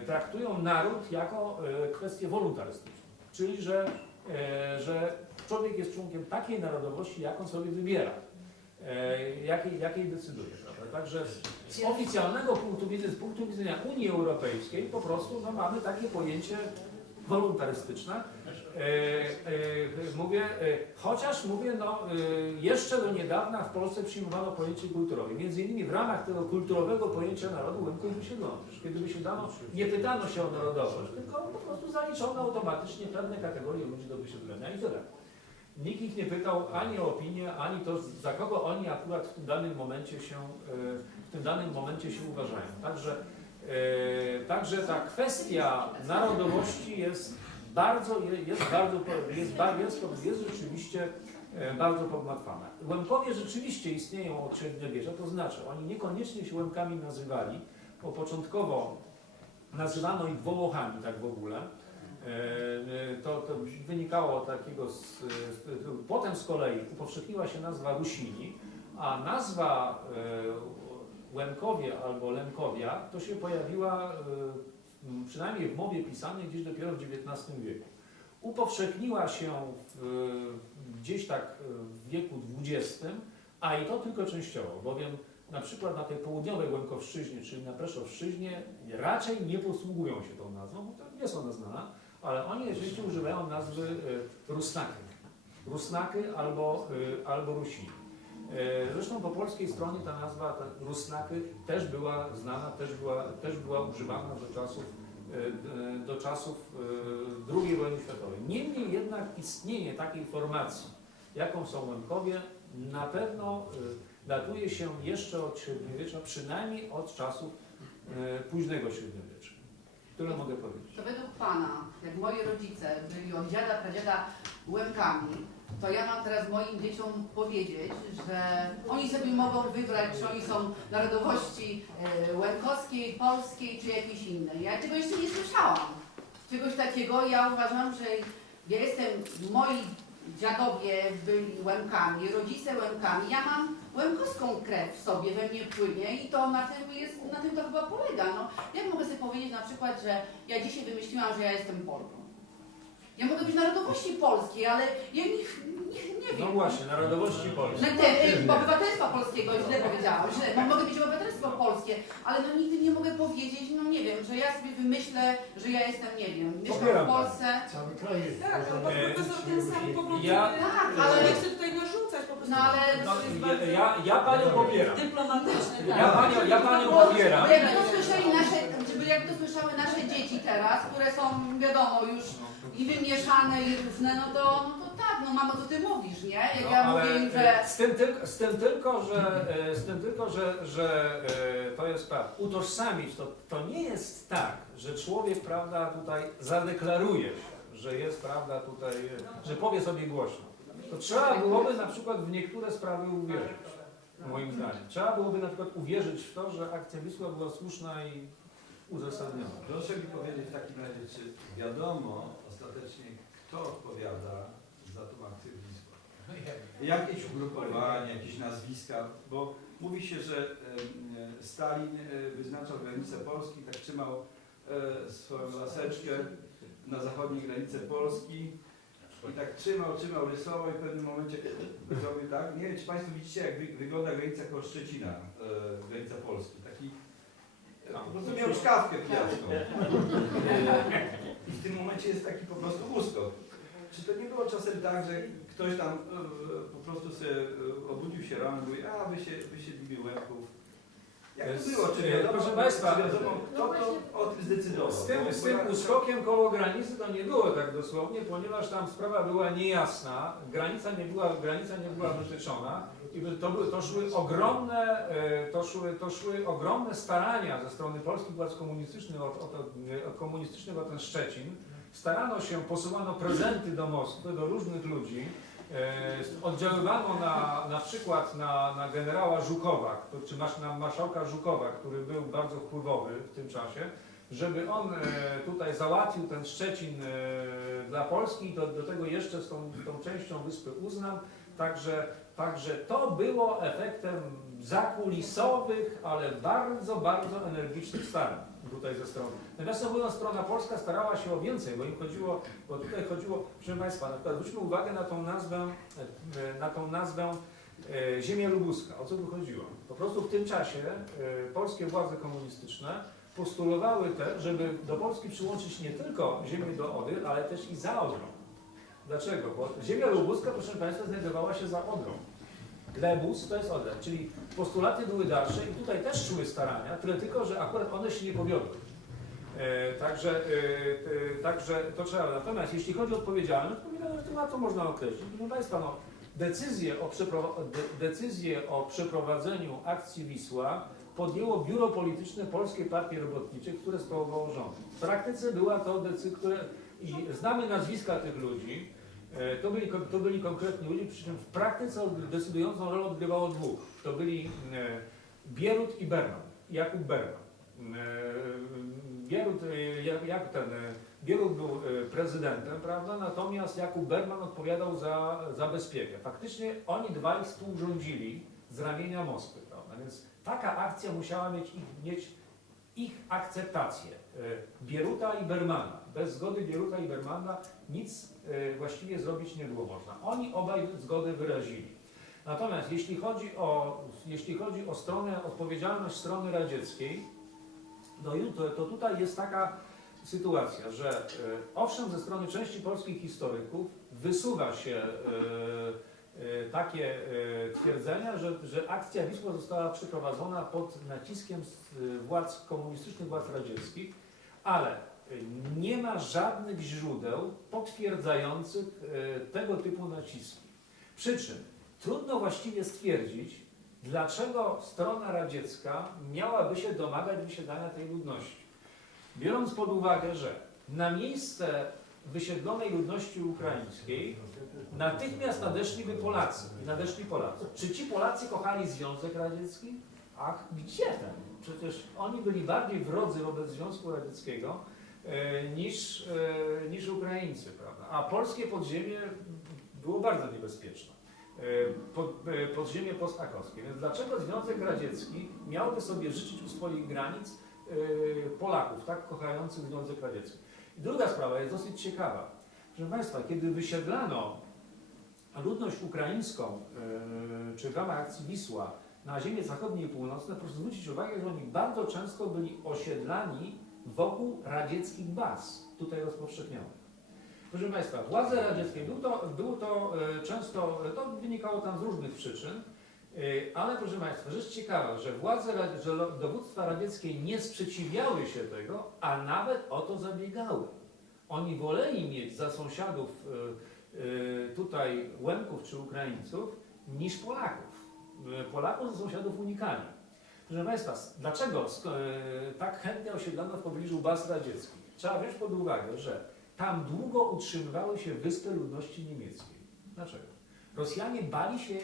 traktują naród jako kwestię wolontarystyczną. Czyli, że człowiek jest członkiem takiej narodowości, jaką sobie wybiera. Jakiej decyduje. Prawda? Także z oficjalnego z punktu widzenia Unii Europejskiej po prostu mamy takie pojęcie wolontarystyczne. Chociaż jeszcze do niedawna w Polsce przyjmowano pojęcie kulturowe. Między innymi w ramach tego kulturowego pojęcia narodu Łemków wysiedlono. Kiedy wysiedlano, nie pytano się o narodowość, tylko po prostu zaliczono automatycznie pewne kategorie ludzi do wysiedlenia i tyle. Nikt ich nie pytał ani o opinię, ani to, za kogo oni akurat w tym danym momencie się uważają. Także ta kwestia narodowości jest rzeczywiście bardzo pogmatwana. Łemkowie rzeczywiście istnieją od średniowiecza, to znaczy oni niekoniecznie się Łemkami nazywali, bo początkowo nazywano ich Wołochami tak w ogóle. To wynikało takiego, potem z kolei upowszechniła się nazwa Rusini, a nazwa Łemkowie albo Lemkowia to się pojawiła przynajmniej w mowie pisanej gdzieś dopiero w XIX wieku. Upowszechniła się gdzieś tak w wieku XX, a i to tylko częściowo, bowiem na przykład na tej południowej Łemkowszczyźnie, czyli na Preszowszczyźnie raczej nie posługują się tą nazwą, bo to nie jest ona znana, ale oni najczęściej używają nazwy Rusnaky. Rusnaky albo Rusini. Zresztą po polskiej stronie ta nazwa Rusnaky też była znana, też była używana do czasów II wojny światowej. Niemniej jednak istnienie takiej formacji, jaką są Łemkowie, na pewno datuje się jeszcze od średniowiecza, przynajmniej od czasów późnego średniowiecza. Tyle mogę powiedzieć. To według Pana, jak moi rodzice byli od dziada, pradziada Łemkami, to ja mam teraz moim dzieciom powiedzieć, że oni sobie mogą wybrać, czy oni są narodowości łemkowskiej, polskiej, czy jakiejś innej. Ja tego jeszcze nie słyszałam. Czegoś takiego. Ja uważam, że ja jestem, moi dziadowie byli Łemkami, rodzice Łemkami. Ja mam łemkowską krew w sobie, we mnie płynie i to na tym to chyba polega. No, jak mogę sobie powiedzieć na przykład, że ja dzisiaj wymyśliłam, że ja jestem Polką. Ja mogę być narodowości polskiej, ale ja nie wiem. No właśnie, narodowości polskiej. Obywatelstwa polskiego, źle powiedziałam, źle. Mogę mieć obywatelstwo polskie, ale no nigdy nie mogę powiedzieć, no nie wiem, że ja sobie wymyślę, że ja jestem, nie wiem, mieszkam w Polsce. Cały kraj jest. Tak, ale pan profesor ten sam pogląd. Tak, ale nie chcę tutaj narzucać po prostu. No ale Ja panią popieram. Dyplomatyczny, Ja panią popieram. jak to słyszały nasze dzieci teraz, które są, wiadomo, już i wymieszane, i różne, no to tak, no mamo, co ty mówisz, nie? Jak No, ja mówię im, że... Z tym tylko, że to jest prawda. Utożsamić to nie jest tak, że człowiek, prawda, tutaj zadeklaruje się, że jest, prawda, tutaj, że powie sobie głośno. To trzeba byłoby na przykład w niektóre sprawy uwierzyć, moim zdaniem. Trzeba byłoby na przykład uwierzyć w to, że akcja Wisła była słuszna i uzasadniona. Proszę mi powiedzieć w takim razie, czy wiadomo ostatecznie, kto odpowiada za tą akcję Wisła? Jakieś ugrupowanie, jakieś nazwiska, bo mówi się, że Stalin wyznaczał granicę Polski, tak trzymał swoją laseczkę na zachodniej granicy Polski i tak trzymał, rysował i w pewnym momencie zrobił tak. Nie wiem, czy Państwo widzicie, jak wygląda granica koło Szczecina, granica Polski. Taki po prostu miał szkawkę pijawską. I w tym momencie jest taki po prostu łuskot. Czy to nie było czasem tak, że ktoś tam po prostu sobie obudził się rano i mówi, a wysiedlimy Łemków. Jak to było? Czy wiadomo, proszę Państwa, kto to o tym zdecydował? Z tym uskokiem koło granicy to nie było tak dosłownie, ponieważ tam sprawa była niejasna, granica nie była wytyczona i to szły ogromne starania ze strony polskich władz komunistycznych o ten Szczecin. Starano się, posuwano prezenty do Moskwy, do różnych ludzi. Oddziaływano na przykład na generała Żukowa, czy na marszałka Żukowa, który był bardzo wpływowy w tym czasie, żeby on tutaj załatwił ten Szczecin dla Polski i do tego jeszcze z tą częścią wyspy Uznam. Także to było efektem zakulisowych, ale bardzo, bardzo energicznych starań tutaj ze strony. Natomiast mówiąc, strona polska starała się o więcej, bo tutaj chodziło, proszę Państwa, na przykład zwróćmy uwagę na tą nazwę Ziemia Lubuska. O co tu chodziło? Po prostu w tym czasie polskie władze komunistyczne postulowały też, żeby do Polski przyłączyć nie tylko ziemię do Odry, ale też i za Odrą. Dlaczego? Bo ziemia lubuska, proszę Państwa, znajdowała się za Odrą. Lebus to jest Odra, czyli postulaty były dalsze i tutaj też szły starania, tyle tylko, że akurat one się nie powiodły. Także to trzeba. Natomiast jeśli chodzi o odpowiedzialność, to można określić. Proszę Państwa, no, decyzję o przeprowadzeniu akcji Wisła podjęło Biuro Polityczne Polskiej Partii Robotniczej, które sprawowało rząd. W praktyce była to decyzja, i znamy nazwiska tych ludzi, to byli konkretni ludzie, przy czym w praktyce decydującą rolę odgrywało dwóch. To byli Bierut i Berman, Jakub Berman. Bierut był prezydentem, prawda? Natomiast Jakub Berman odpowiadał za bezpiekę. Faktycznie oni dwaj współrządzili z ramienia Moskwy, prawda? Więc taka akcja musiała mieć ich akceptację. Bieruta i Bermana. Bez zgody Bieruta i Bermana nic właściwie zrobić nie było można. Oni obaj zgodę wyrazili. Natomiast jeśli chodzi o stronę, odpowiedzialność strony radzieckiej, to tutaj jest taka sytuacja, że owszem ze strony części polskich historyków wysuwa się takie twierdzenia, że akcja Wisła została przeprowadzona pod naciskiem władz komunistycznych, władz radzieckich, ale nie ma żadnych źródeł potwierdzających tego typu naciski. Przy czym trudno właściwie stwierdzić, dlaczego strona radziecka miałaby się domagać wysiedlania tej ludności. Biorąc pod uwagę, że na miejsce wysiedlonej ludności ukraińskiej natychmiast nadeszliby Polacy i nadeszli Polacy. Czy ci Polacy kochali Związek Radziecki? Ach, gdzie ten? Przecież oni byli bardziej wrodzy wobec Związku Radzieckiego niż Ukraińcy, prawda? A polskie podziemie było bardzo niebezpieczne. Podziemie postakowskie. Więc dlaczego Związek Radziecki miałby sobie życzyć u swoich granic Polaków, tak kochających Związek Radziecki? I druga sprawa jest dosyć ciekawa. Proszę Państwa, kiedy wysiedlano ludność ukraińską, czy w ramach akcji Wisła na ziemię zachodnie i północne, proszę zwrócić uwagę, że oni bardzo często byli osiedlani wokół radzieckich baz, tutaj rozpowszechnionych. Proszę Państwa, władze radzieckie, było to często, to wynikało tam z różnych przyczyn, ale proszę Państwa, rzecz ciekawa, że że dowództwa radzieckie nie sprzeciwiały się tego, a nawet o to zabiegały. Oni woleli mieć za sąsiadów tutaj Łemków czy Ukraińców niż Polaków. Polaków za sąsiadów unikali. Proszę Państwa, dlaczego tak chętnie osiedlano w pobliżu baz radzieckich? Trzeba wziąć pod uwagę, że tam długo utrzymywały się wyspy ludności niemieckiej. Dlaczego? Rosjanie bali się,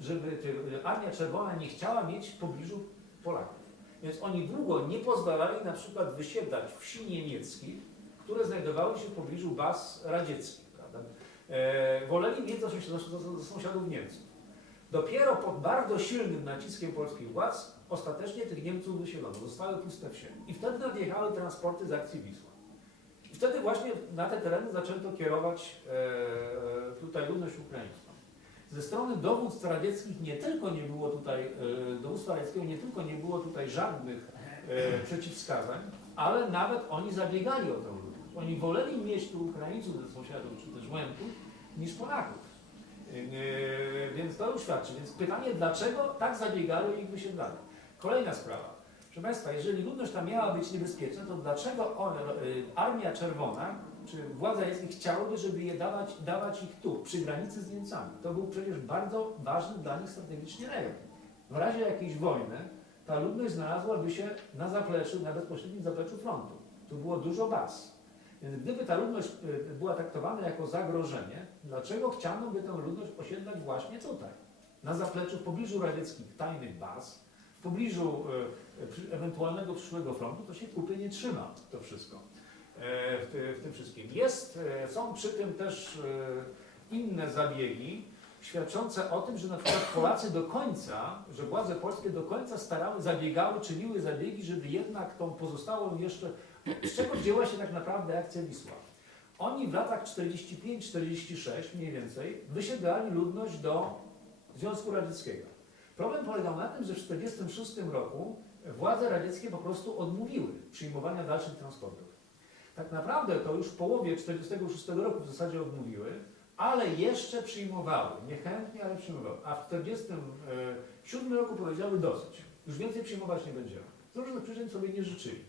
żeby Armia Czerwona nie chciała mieć w pobliżu Polaków. Więc oni długo nie pozwalali na przykład wysiedlać wsi niemieckich, które znajdowały się w pobliżu baz radzieckich. Prawda? Woleli mieć za sąsiadów Niemców. Dopiero pod bardzo silnym naciskiem polskich władz ostatecznie tych Niemców wysiedlono. Zostały puste wsie. I wtedy nadjechały transporty z akcji Wisła. I wtedy właśnie na te tereny zaczęto kierować tutaj ludność ukraińską. Ze strony dowództw radzieckich nie tylko nie było tutaj, dowództwa radzieckiego nie tylko nie było tutaj żadnych przeciwwskazań, ale nawet oni zabiegali o tę ludność. Oni woleli mieć tu Ukraińców ze sąsiadów, czy też Łemków, niż Polaków. Więc to już świadczy. Więc pytanie, dlaczego tak zabiegały ich wysiedlania? Kolejna sprawa. Proszę Państwa, jeżeli ludność ta miała być niebezpieczna, to dlaczego Armia Czerwona, czy władze radzieckie chciałyby, żeby je dawać ich tu, przy granicy z Niemcami? To był przecież bardzo ważny dla nich strategicznie rejon. W razie jakiejś wojny ta ludność znalazłaby się na zapleczu, na bezpośrednim zapleczu frontu. Tu było dużo baz. Więc gdyby ta ludność była traktowana jako zagrożenie, dlaczego chciano by tę ludność osiedlać właśnie tutaj? Na zapleczu, w pobliżu radzieckich tajnych baz, w pobliżu ewentualnego przyszłego frontu, to się kupy nie trzyma to wszystko. W tym wszystkim. Są przy tym też inne zabiegi świadczące o tym, że na przykład Polacy do końca, że władze polskie do końca zabiegały, czyniły zabiegi, żeby jednak tą pozostałą jeszcze, z czego wzięła się tak naprawdę akcja Wisła. Oni w latach 45-46 mniej więcej wysiedlali ludność do Związku Radzieckiego. Problem polegał na tym, że w 1946 roku władze radzieckie po prostu odmówiły przyjmowania dalszych transportów. Tak naprawdę to już w połowie 1946 roku w zasadzie odmówiły, ale jeszcze przyjmowały. Niechętnie, ale przyjmowały. A w 1947 roku powiedziały dosyć. Już więcej przyjmować nie będziemy. Z różnych przyczyn sobie nie życzyli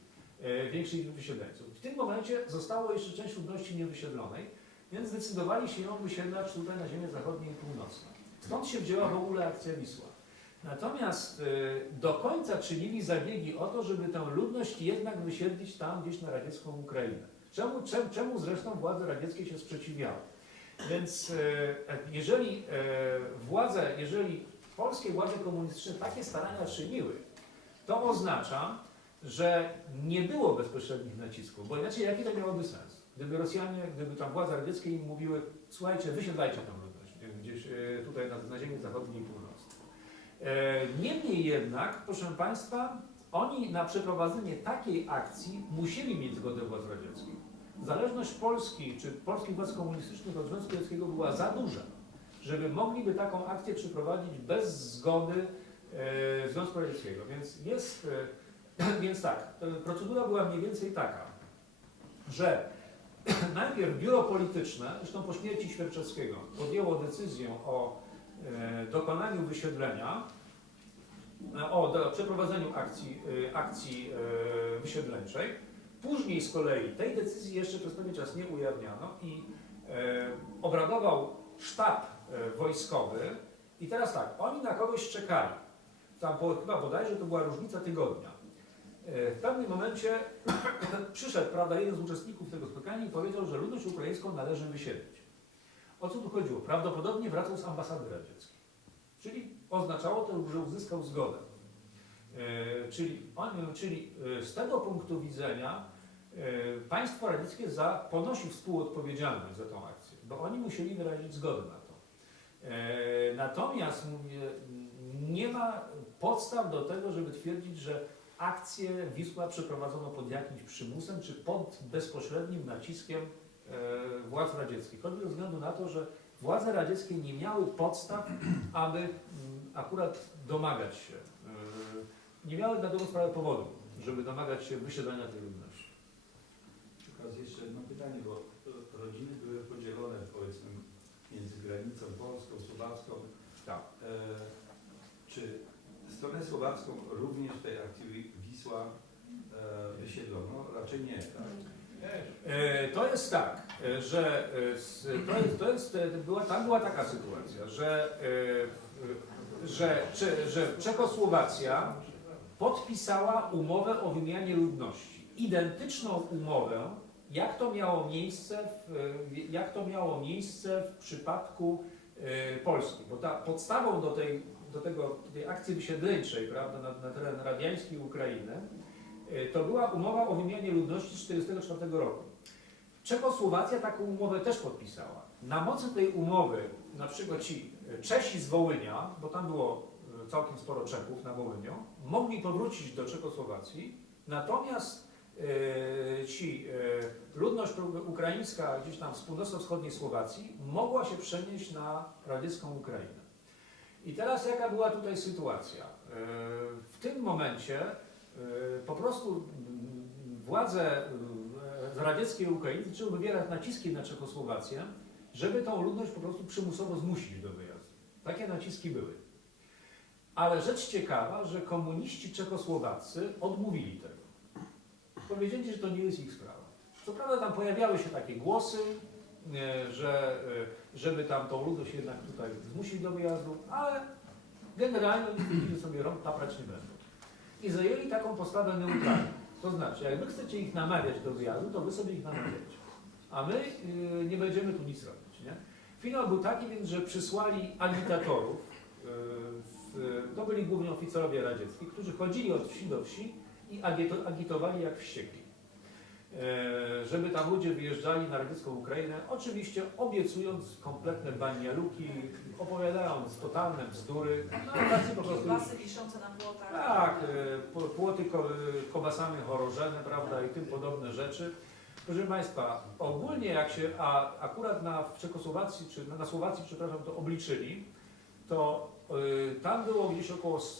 większej liczby wysiedleńców. W tym momencie zostało jeszcze część ludności niewysiedlonej, więc zdecydowali się ją wysiedlać tutaj na ziemię zachodnie i północne. Stąd się wzięła w ogóle akcja Wisła. Natomiast do końca czynili zabiegi o to, żeby tę ludność jednak wysiedlić tam gdzieś na radziecką Ukrainę. Czemu zresztą władze radzieckie się sprzeciwiały? Więc jeżeli polskie władze komunistyczne takie starania czyniły, to oznacza, że nie było bezpośrednich nacisków, bo inaczej jaki to miałoby sens? Gdyby tam władze radzieckie im mówiły, słuchajcie, wysiedlajcie tę ludność gdzieś tutaj na ziemi zachodniej i północnej. Niemniej jednak, proszę Państwa, oni na przeprowadzenie takiej akcji musieli mieć zgodę władz radzieckich. Zależność Polski czy polskich władz komunistycznych od Związku Radzieckiego była za duża, żeby mogliby taką akcję przeprowadzić bez zgody Związku Radzieckiego. Więc tak, procedura była mniej więcej taka. że najpierw biuro polityczne, zresztą po śmierci Świerczewskiego, podjęło decyzję o dokonaniu wysiedlenia, o przeprowadzeniu akcji wysiedleńczej. Później z kolei tej decyzji jeszcze przez pewien czas nie ujawniano i obradował sztab wojskowy i teraz tak, oni na kogoś czekali. Tam chyba bodajże to była różnica tygodnia. W pewnym momencie przyszedł, prawda, jeden z uczestników tego spotkania i powiedział, że ludność ukraińską należy wysiedlić. O co tu chodziło? Prawdopodobnie wracał z ambasady radzieckiej. Czyli oznaczało to, że uzyskał zgodę. Czyli z tego punktu widzenia państwo radzieckie ponosi współodpowiedzialność za tą akcję, bo oni musieli wyrazić zgodę na to. Natomiast mówię, nie ma podstaw do tego, żeby twierdzić, że akcję Wisła przeprowadzono pod jakimś przymusem, czy pod bezpośrednim naciskiem władz radzieckich. Chodzi ze względu na to, że władze radzieckie nie miały podstaw, aby akurat domagać się, nie miały na dobrą sprawę powodu, żeby domagać się wysiedlenia tej ludności. Przy okazji jeszcze jedno pytanie, bo rodziny były podzielone, powiedzmy, między granicą polską, słowacką. Tak. Czy stronę słowacką również w tej akcji Wisła wysiedlono? Raczej nie, tak? To jest tak, że tam była taka sytuacja, że Czechosłowacja podpisała umowę o wymianie ludności. Identyczną umowę, jak to miało miejsce w przypadku Polski. Bo podstawą do tej akcji wysiedleńczej, prawda, na teren radzieckiej Ukrainy, to była umowa o wymianie ludności z 1944 roku. Czechosłowacja taką umowę też podpisała. Na mocy tej umowy, na przykład ci Czesi z Wołynia, bo tam było całkiem sporo Czechów na Wołyniu, mogli powrócić do Czechosłowacji, natomiast ludność ukraińska gdzieś tam z północno-wschodniej Słowacji mogła się przenieść na radziecką Ukrainę. I teraz jaka była tutaj sytuacja? W tym momencie po prostu władze z radzieckiej Ukrainy zaczęły wywierać naciski na Czechosłowację, żeby tą ludność po prostu przymusowo zmusić do wyjazdu. Takie naciski były. Ale rzecz ciekawa, że komuniści czechosłowaccy odmówili tego. Powiedzieli, że to nie jest ich sprawa. Co prawda tam pojawiały się takie głosy, żeby tam tą ludność jednak tutaj zmusić do wyjazdu, ale generalnie oni stwierdzili, że sobie rąk paprać nie będą. I zajęli taką postawę neutralną. To znaczy, jak wy chcecie ich namawiać do wyjazdu, to wy sobie ich namawiacie. A my nie będziemy tu nic robić. Nie? Finał był taki więc, że przysłali agitatorów, to byli głównie oficerowie radziecki, którzy chodzili od wsi do wsi i agitowali jak wściekli. Żeby tam ludzie wyjeżdżali na radziecką Ukrainę, oczywiście obiecując kompletne banialuki, opowiadając totalne bzdury. No, po prostu, Kiełbasy wiszące na płotach. tak, płoty kobasami chorożene, prawda, i tym podobne rzeczy. Proszę Państwa, ogólnie jak się, akurat w Czechosłowacji, czy na Słowacji, przepraszam, to obliczyli, to tam było gdzieś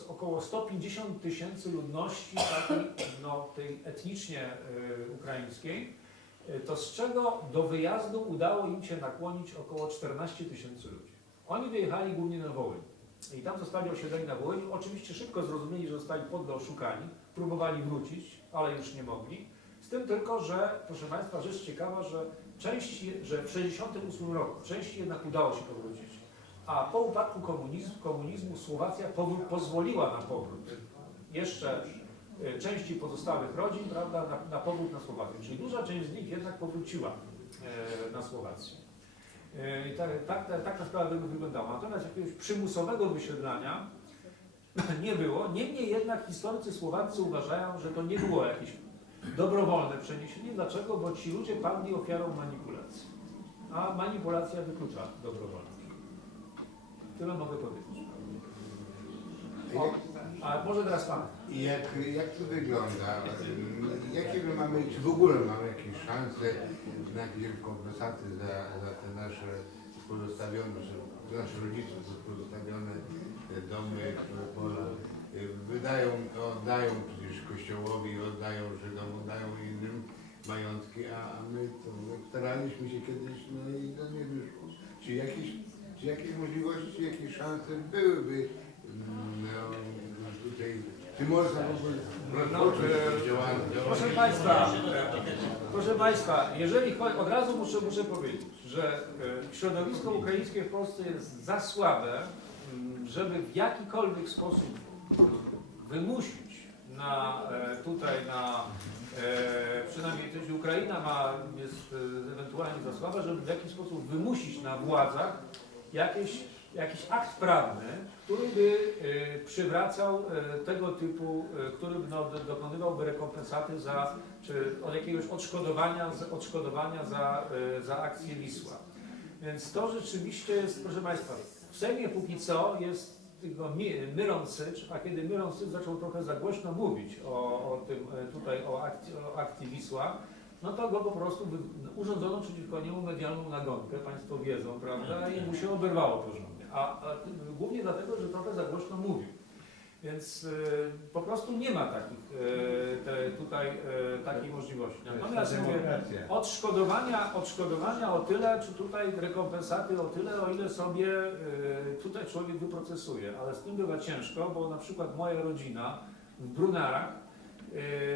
około 150 tysięcy ludności takiej, no, tej etnicznie ukraińskiej, to z czego do wyjazdu udało im się nakłonić około 14 tysięcy ludzi. Oni wyjechali głównie na Wołyń i tam zostali osiedleni na Wołyniu. Oczywiście szybko zrozumieli, że zostali podle oszukani, próbowali wrócić, ale już nie mogli. Z tym tylko, że, proszę Państwa, rzecz ciekawa, że w 1968 roku części jednak udało się powrócić. A po upadku komunizmu Słowacja pozwoliła na powrót jeszcze części pozostałych rodzin, prawda, na powrót na Słowację. Czyli duża część z nich jednak powróciła na Słowację. I tak ta sprawa wyglądała. Natomiast jakiegoś przymusowego wysiedlania nie było. Niemniej jednak historycy słowaccy uważają, że to nie było jakieś dobrowolne przeniesienie. Dlaczego? Bo ci ludzie padli ofiarą manipulacji. A manipulacja wyklucza dobrowolność. Tyle mogę powiedzieć. A może teraz Pan. Jak to wygląda? Jakie my mamy, czy w ogóle mamy jakieś szanse na jakieś rekompensaty za te nasze pozostawione, za naszych rodziców pozostawione domy, pola? Oddają przecież Kościołowi, oddają Żydom, oddają innym. majątki, a my to staraliśmy się kiedyś, no i to nie wyszło. Czy jakieś możliwości, jakieś szanse byłyby tutaj, czy można w ogóle rozpocząć działanie? Proszę Państwa, jeżeli chodzi, od razu muszę powiedzieć, że środowisko ukraińskie w Polsce jest za słabe, żeby w jakikolwiek sposób wymusić przynajmniej jeśli Ukraina jest ewentualnie za słaba, żeby w jakiś sposób wymusić na władzach jakiś akt prawny, który by przywracał tego typu, który by dokonywałby rekompensaty czy od jakiegoś odszkodowania za akcję Wisła. Więc to rzeczywiście jest, proszę Państwa, w Sejmie póki co jest tylko Myron Sycz, a kiedy Myron Sycz zaczął trochę za głośno mówić o tym tutaj o akcji Wisła, no to go po prostu urządzono przeciwko niemu medialną nagonkę, Państwo wiedzą, prawda, i mu się oberwało porządnie, a głównie dlatego, że trochę za głośno mówił. Więc po prostu nie ma takiej możliwości. Natomiast mówię, odszkodowania o tyle, czy tutaj rekompensaty o tyle, o ile sobie tutaj człowiek wyprocesuje, ale z tym bywa ciężko, bo na przykład moja rodzina w Brunarach,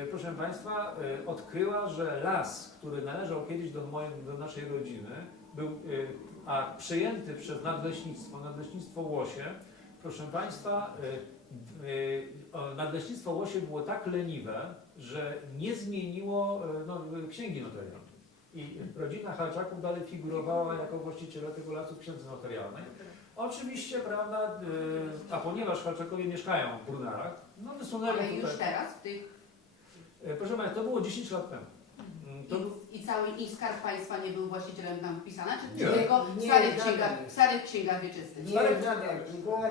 proszę Państwa, odkryła, że las, który należał kiedyś do naszej rodziny, był przejęty przez nadleśnictwo Łosie. Proszę Państwa, nadleśnictwo Łosie było tak leniwe, że nie zmieniło księgi notarialnej. I rodzina Halczaków dalej figurowała jako właściciele tego lasu w księdze notarialnej. Oczywiście, prawda, a ponieważ Halczakowie mieszkają w Brunarach, no wysunęli Ale tutaj... już teraz w tych... Proszę Państwa, to było 10 lat temu. I Skarb Państwa nie był właścicielem tam wpisany, czy Nie. tylko w Nie, starych księgach wieczystych? Nie jest żaden.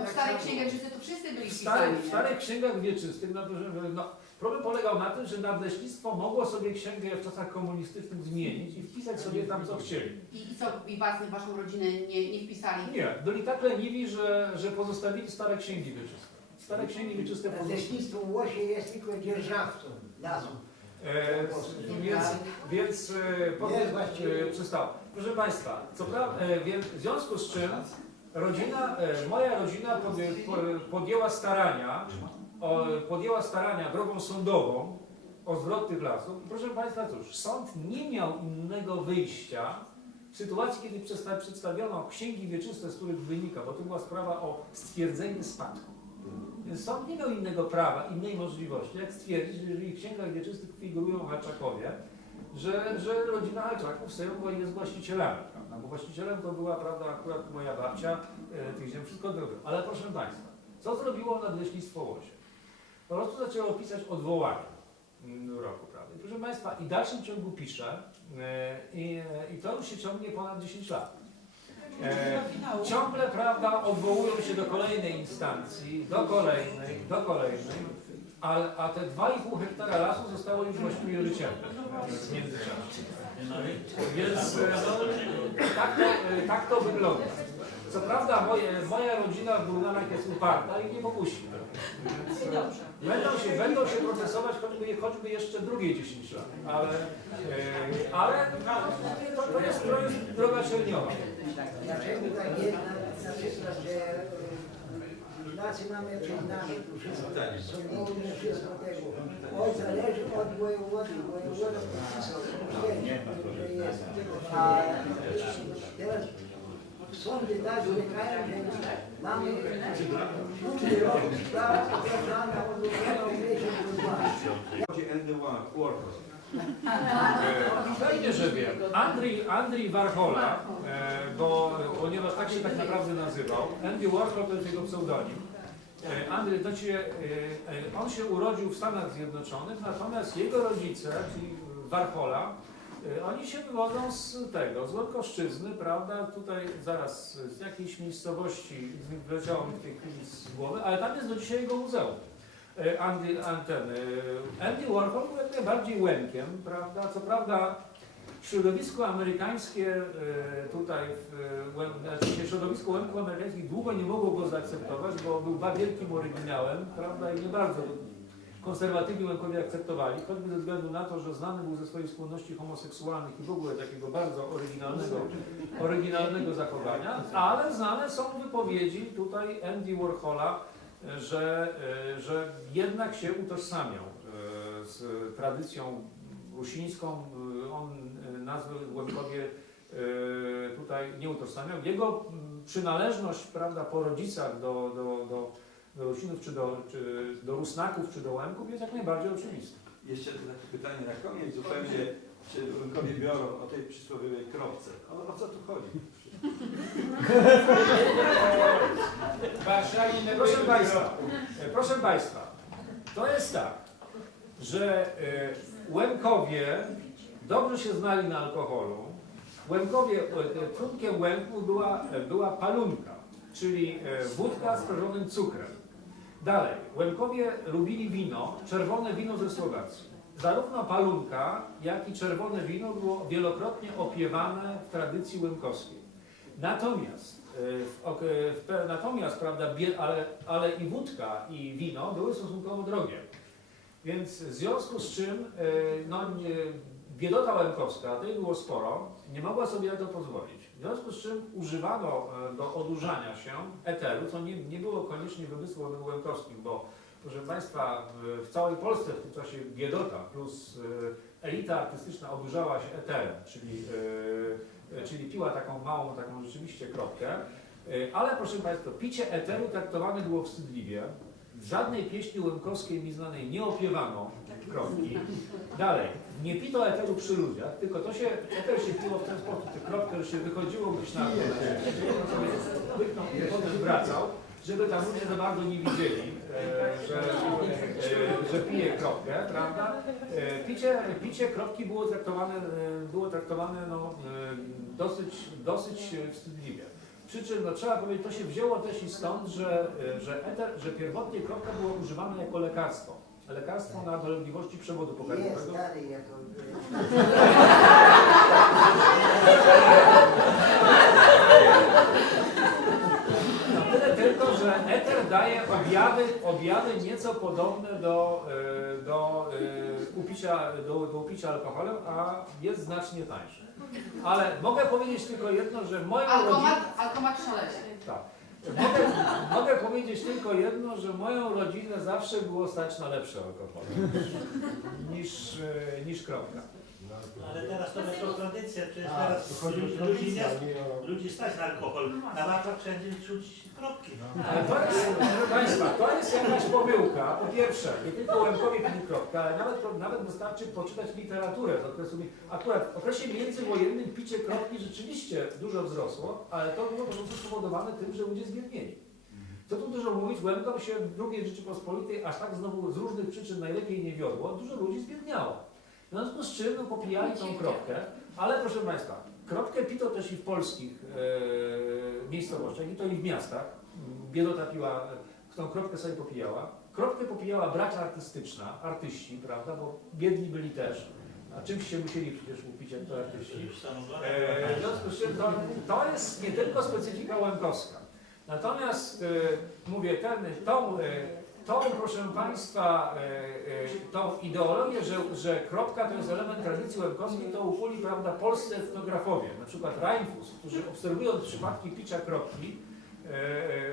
W starych księgach wieczystych to wszyscy byli W wpisani. starych księgach wieczystych, problem polegał na tym, że nadleśnictwo mogło sobie księgę w czasach komunistycznych zmienić i wpisać sobie tam, co chcieli. I waszą rodzinę nie wpisali? Nie, byli tak leniwi, że pozostawili stare księgi wieczyste. Stare księgi wieczyste pozostawili. Leśnictwo Łosie jest tylko dzierżawcą lasu. Więc przestało. Proszę Państwa, co prawda, w związku z czym moja rodzina podjęła starania drogą sądową o zwrot tych lasów. I proszę Państwa, cóż, sąd nie miał innego wyjścia w sytuacji, kiedy przedstawiono księgi wieczyste, z których wynika, bo to była sprawa o stwierdzenie spadku. Więc sąd nie miał innego prawa, innej możliwości, jak stwierdzić, że jeżeli w księgach wieczystych figurują Halczakowie, że rodzina Halczaków jest właścicielami, prawda? Bo właścicielem to była, prawda, akurat moja babcia tych ziem, wszystko dobrze. Ale proszę Państwa, co zrobiło nadleśnictwo Łosie? Po prostu zaczęło pisać odwołanie w roku, prawda? I proszę Państwa, i w dalszym ciągu pisze, i to już się ciągnie ponad 10 lat. Ciągle, prawda, odwołują się do kolejnej instancji, do kolejnej, a te 2,5 hektara lasu zostało już właściwie wycięte w międzyczasie. Więc tak to wygląda. Co prawda moja rodzina w Brunarach jest uparta i nie popuści. Będą się procesować choćby jeszcze drugie 10 lat, ale to jest droga cielniowa. Dlaczego tak jest na przykład, że lasy mamy przyznane, sądownie wszystko tego. Zależy od wojewody. Wojewoda podpisał, że jest. A teraz sądy tak wynikają, że mamy 6 rok sprawa określana odłożona w miesiąc do 2. Pewnie, że wiem. Andrzej Warhola, ponieważ tak się tak naprawdę nazywał, Andy Warhol to jest jego pseudonim. On się urodził w Stanach Zjednoczonych, natomiast jego rodzice, czyli Warhola, oni się wywodzą z Łękoszczyzny, prawda, tutaj zaraz z jakiejś miejscowości, wyleciało mi w tej chwili z głowy, ale tam jest do dzisiaj jego muzeum. Andy Warhol był jak najbardziej Łemkiem, prawda? Co prawda środowisko amerykańskie tutaj, środowisko Łemków amerykańskich długo nie mogło go zaakceptować, bo był wielkim oryginałem, prawda? I nie bardzo konserwatywni Łemkowie akceptowali, choćby ze względu na to, że znany był ze swojej skłonności homoseksualnych i w ogóle takiego bardzo oryginalnego zachowania, ale znane są wypowiedzi tutaj Andy Warhola, że jednak się utożsamiał z tradycją rusińską. On nazwy Łemkowie tutaj nie utożsamiał. Jego przynależność, prawda, po rodzicach do Rusinów, czy do Rusnaków, czy do Łemków jest jak najbardziej oczywista. Jeszcze takie pytanie na koniec zupełnie, czy Łemkowie biorą o tej przysłowiowej kropce? O co tu chodzi? Proszę Państwa, to jest tak, że Łemkowie dobrze się znali na alkoholu. Łemkowie, trunkiem Łemków była palunka, czyli wódka z prażonym cukrem. Dalej, Łemkowie lubili wino, czerwone wino ze Słowacji. Zarówno palunka, jak i czerwone wino było wielokrotnie opiewane w tradycji łemkowskiej. Natomiast prawda, ale i wódka, i wino były stosunkowo drogie. Więc w związku z czym biedota łemkowska, tej było sporo, nie mogła sobie na to pozwolić. W związku z czym używano do odurzania się eteru, co nie było koniecznie wymysłem łemkowskim, bo proszę Państwa, w całej Polsce w tym czasie biedota plus elita artystyczna odurzała się eterem, czyli piła taką małą, taką rzeczywiście kropkę, ale proszę Państwa, picie eteru traktowane było wstydliwie. W żadnej pieśni łemkowskiej mi znanej nie opiewano kropki. Dalej, nie pito eteru przy ludziach, tylko eter się piło w ten sposób, tę kropkę, że się wychodziło gdzieś na dół, łyknął i potem wracał, żeby tam ludzie za bardzo nie widzieli, że pije kropkę, prawda? Picie kropki było traktowane dosyć wstydliwie. Przy czym trzeba powiedzieć, to się wzięło też i stąd, że pierwotnie kropka była używana jako lekarstwo. Lekarstwo na dolegliwości przewodu pokarmowego. Jest stary jako... Tyle tylko, że eter daje objawy nieco podobne do upicia alkoholem, a jest znacznie tańszy. Ale mogę powiedzieć tylko jedno, że moją rodzinę... Alkomat szalenie. Tak. Mogę powiedzieć tylko jedno, że moją rodzinę zawsze było stać na lepsze alkohole niż kropka. Ale teraz to jest tradycja, przecież teraz ludzi stać na alkohol. Na łapach wszędzie czuć kropki. Ale to jest, proszę Państwa, to jest jakaś pomyłka. Po pierwsze, nie tylko Łemkowie pili kropkę, ale nawet wystarczy poczytać literaturę z okresu. Akurat w okresie międzywojennym picie kropki rzeczywiście dużo wzrosło, ale to było po prostu spowodowane tym, że ludzie zbiednieli. Co tu dużo mówić, Łemkom się w II Rzeczypospolitej aż tak znowu z różnych przyczyn najlepiej nie wiodło, dużo ludzi zbiedniało. W związku z czym popijali tą kropkę, ale proszę Państwa, kropkę pito też i w polskich miejscowościach, i to i w miastach. Biedota piła, tą kropkę sobie popijała. Kropkę popijała bracia artystyczna, artyści, prawda, bo biedni byli też. A czymś się musieli przecież upić jak to artyści. W związku z czym to jest nie tylko specyfika łemkowska. Natomiast mówię, tą, proszę Państwa, tą ideologię, że kropka to jest element tradycji łemkowskiej, to ukuli, prawda, polscy etnografowie, na przykład Reinfuss, którzy obserwując przypadki picia kropki,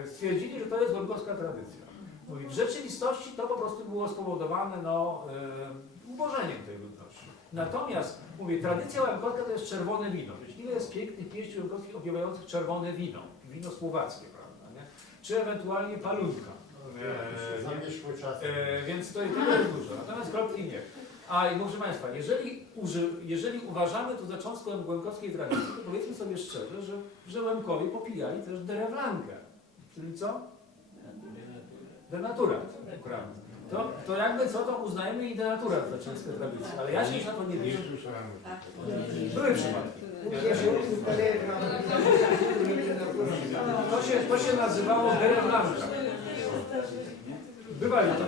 stwierdzili, że to jest łemkowska tradycja. Mówi, w rzeczywistości to po prostu było spowodowane ubożeniem tej ludności. Natomiast, mówię, tradycja łemkowska to jest czerwone wino. Ile jest pięknych pieśni łemkowskich opiewających czerwone wino słowackie, prawda, nie? Czy ewentualnie palunka. Więc to i tyle jest dużo, natomiast kropki nie. A i proszę Państwa, jeżeli uważamy to za cząstkę łemkowskiej tradycji, to powiedzmy sobie szczerze, że Łemkowie popijali też derewlankę. Czyli co? Denaturat. To jakby co, to uznajemy i denaturat za cząstkę tradycji, ale ja się już na to nie wierzę. Były przypadki. To się nazywało derewlanka. Bywali to.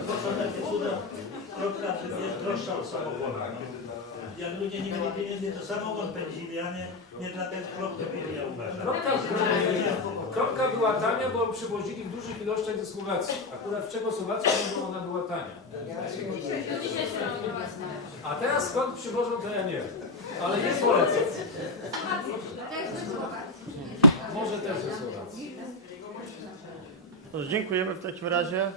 Kropka jest droższa od samochodu. jak ludzie nie mieli pieniędzy, to samochód pędzili, a nie dlatego kropkę pili, ja uważam. Kropka była tania, bo przywozili w dużych ilościach ze Słowacji. Akurat w Czechosłowacji ona była tania. A teraz skąd przywożą, to ja nie wiem. Ale nie polecam. Może też ze Słowacji. To dziękujemy w takim razie.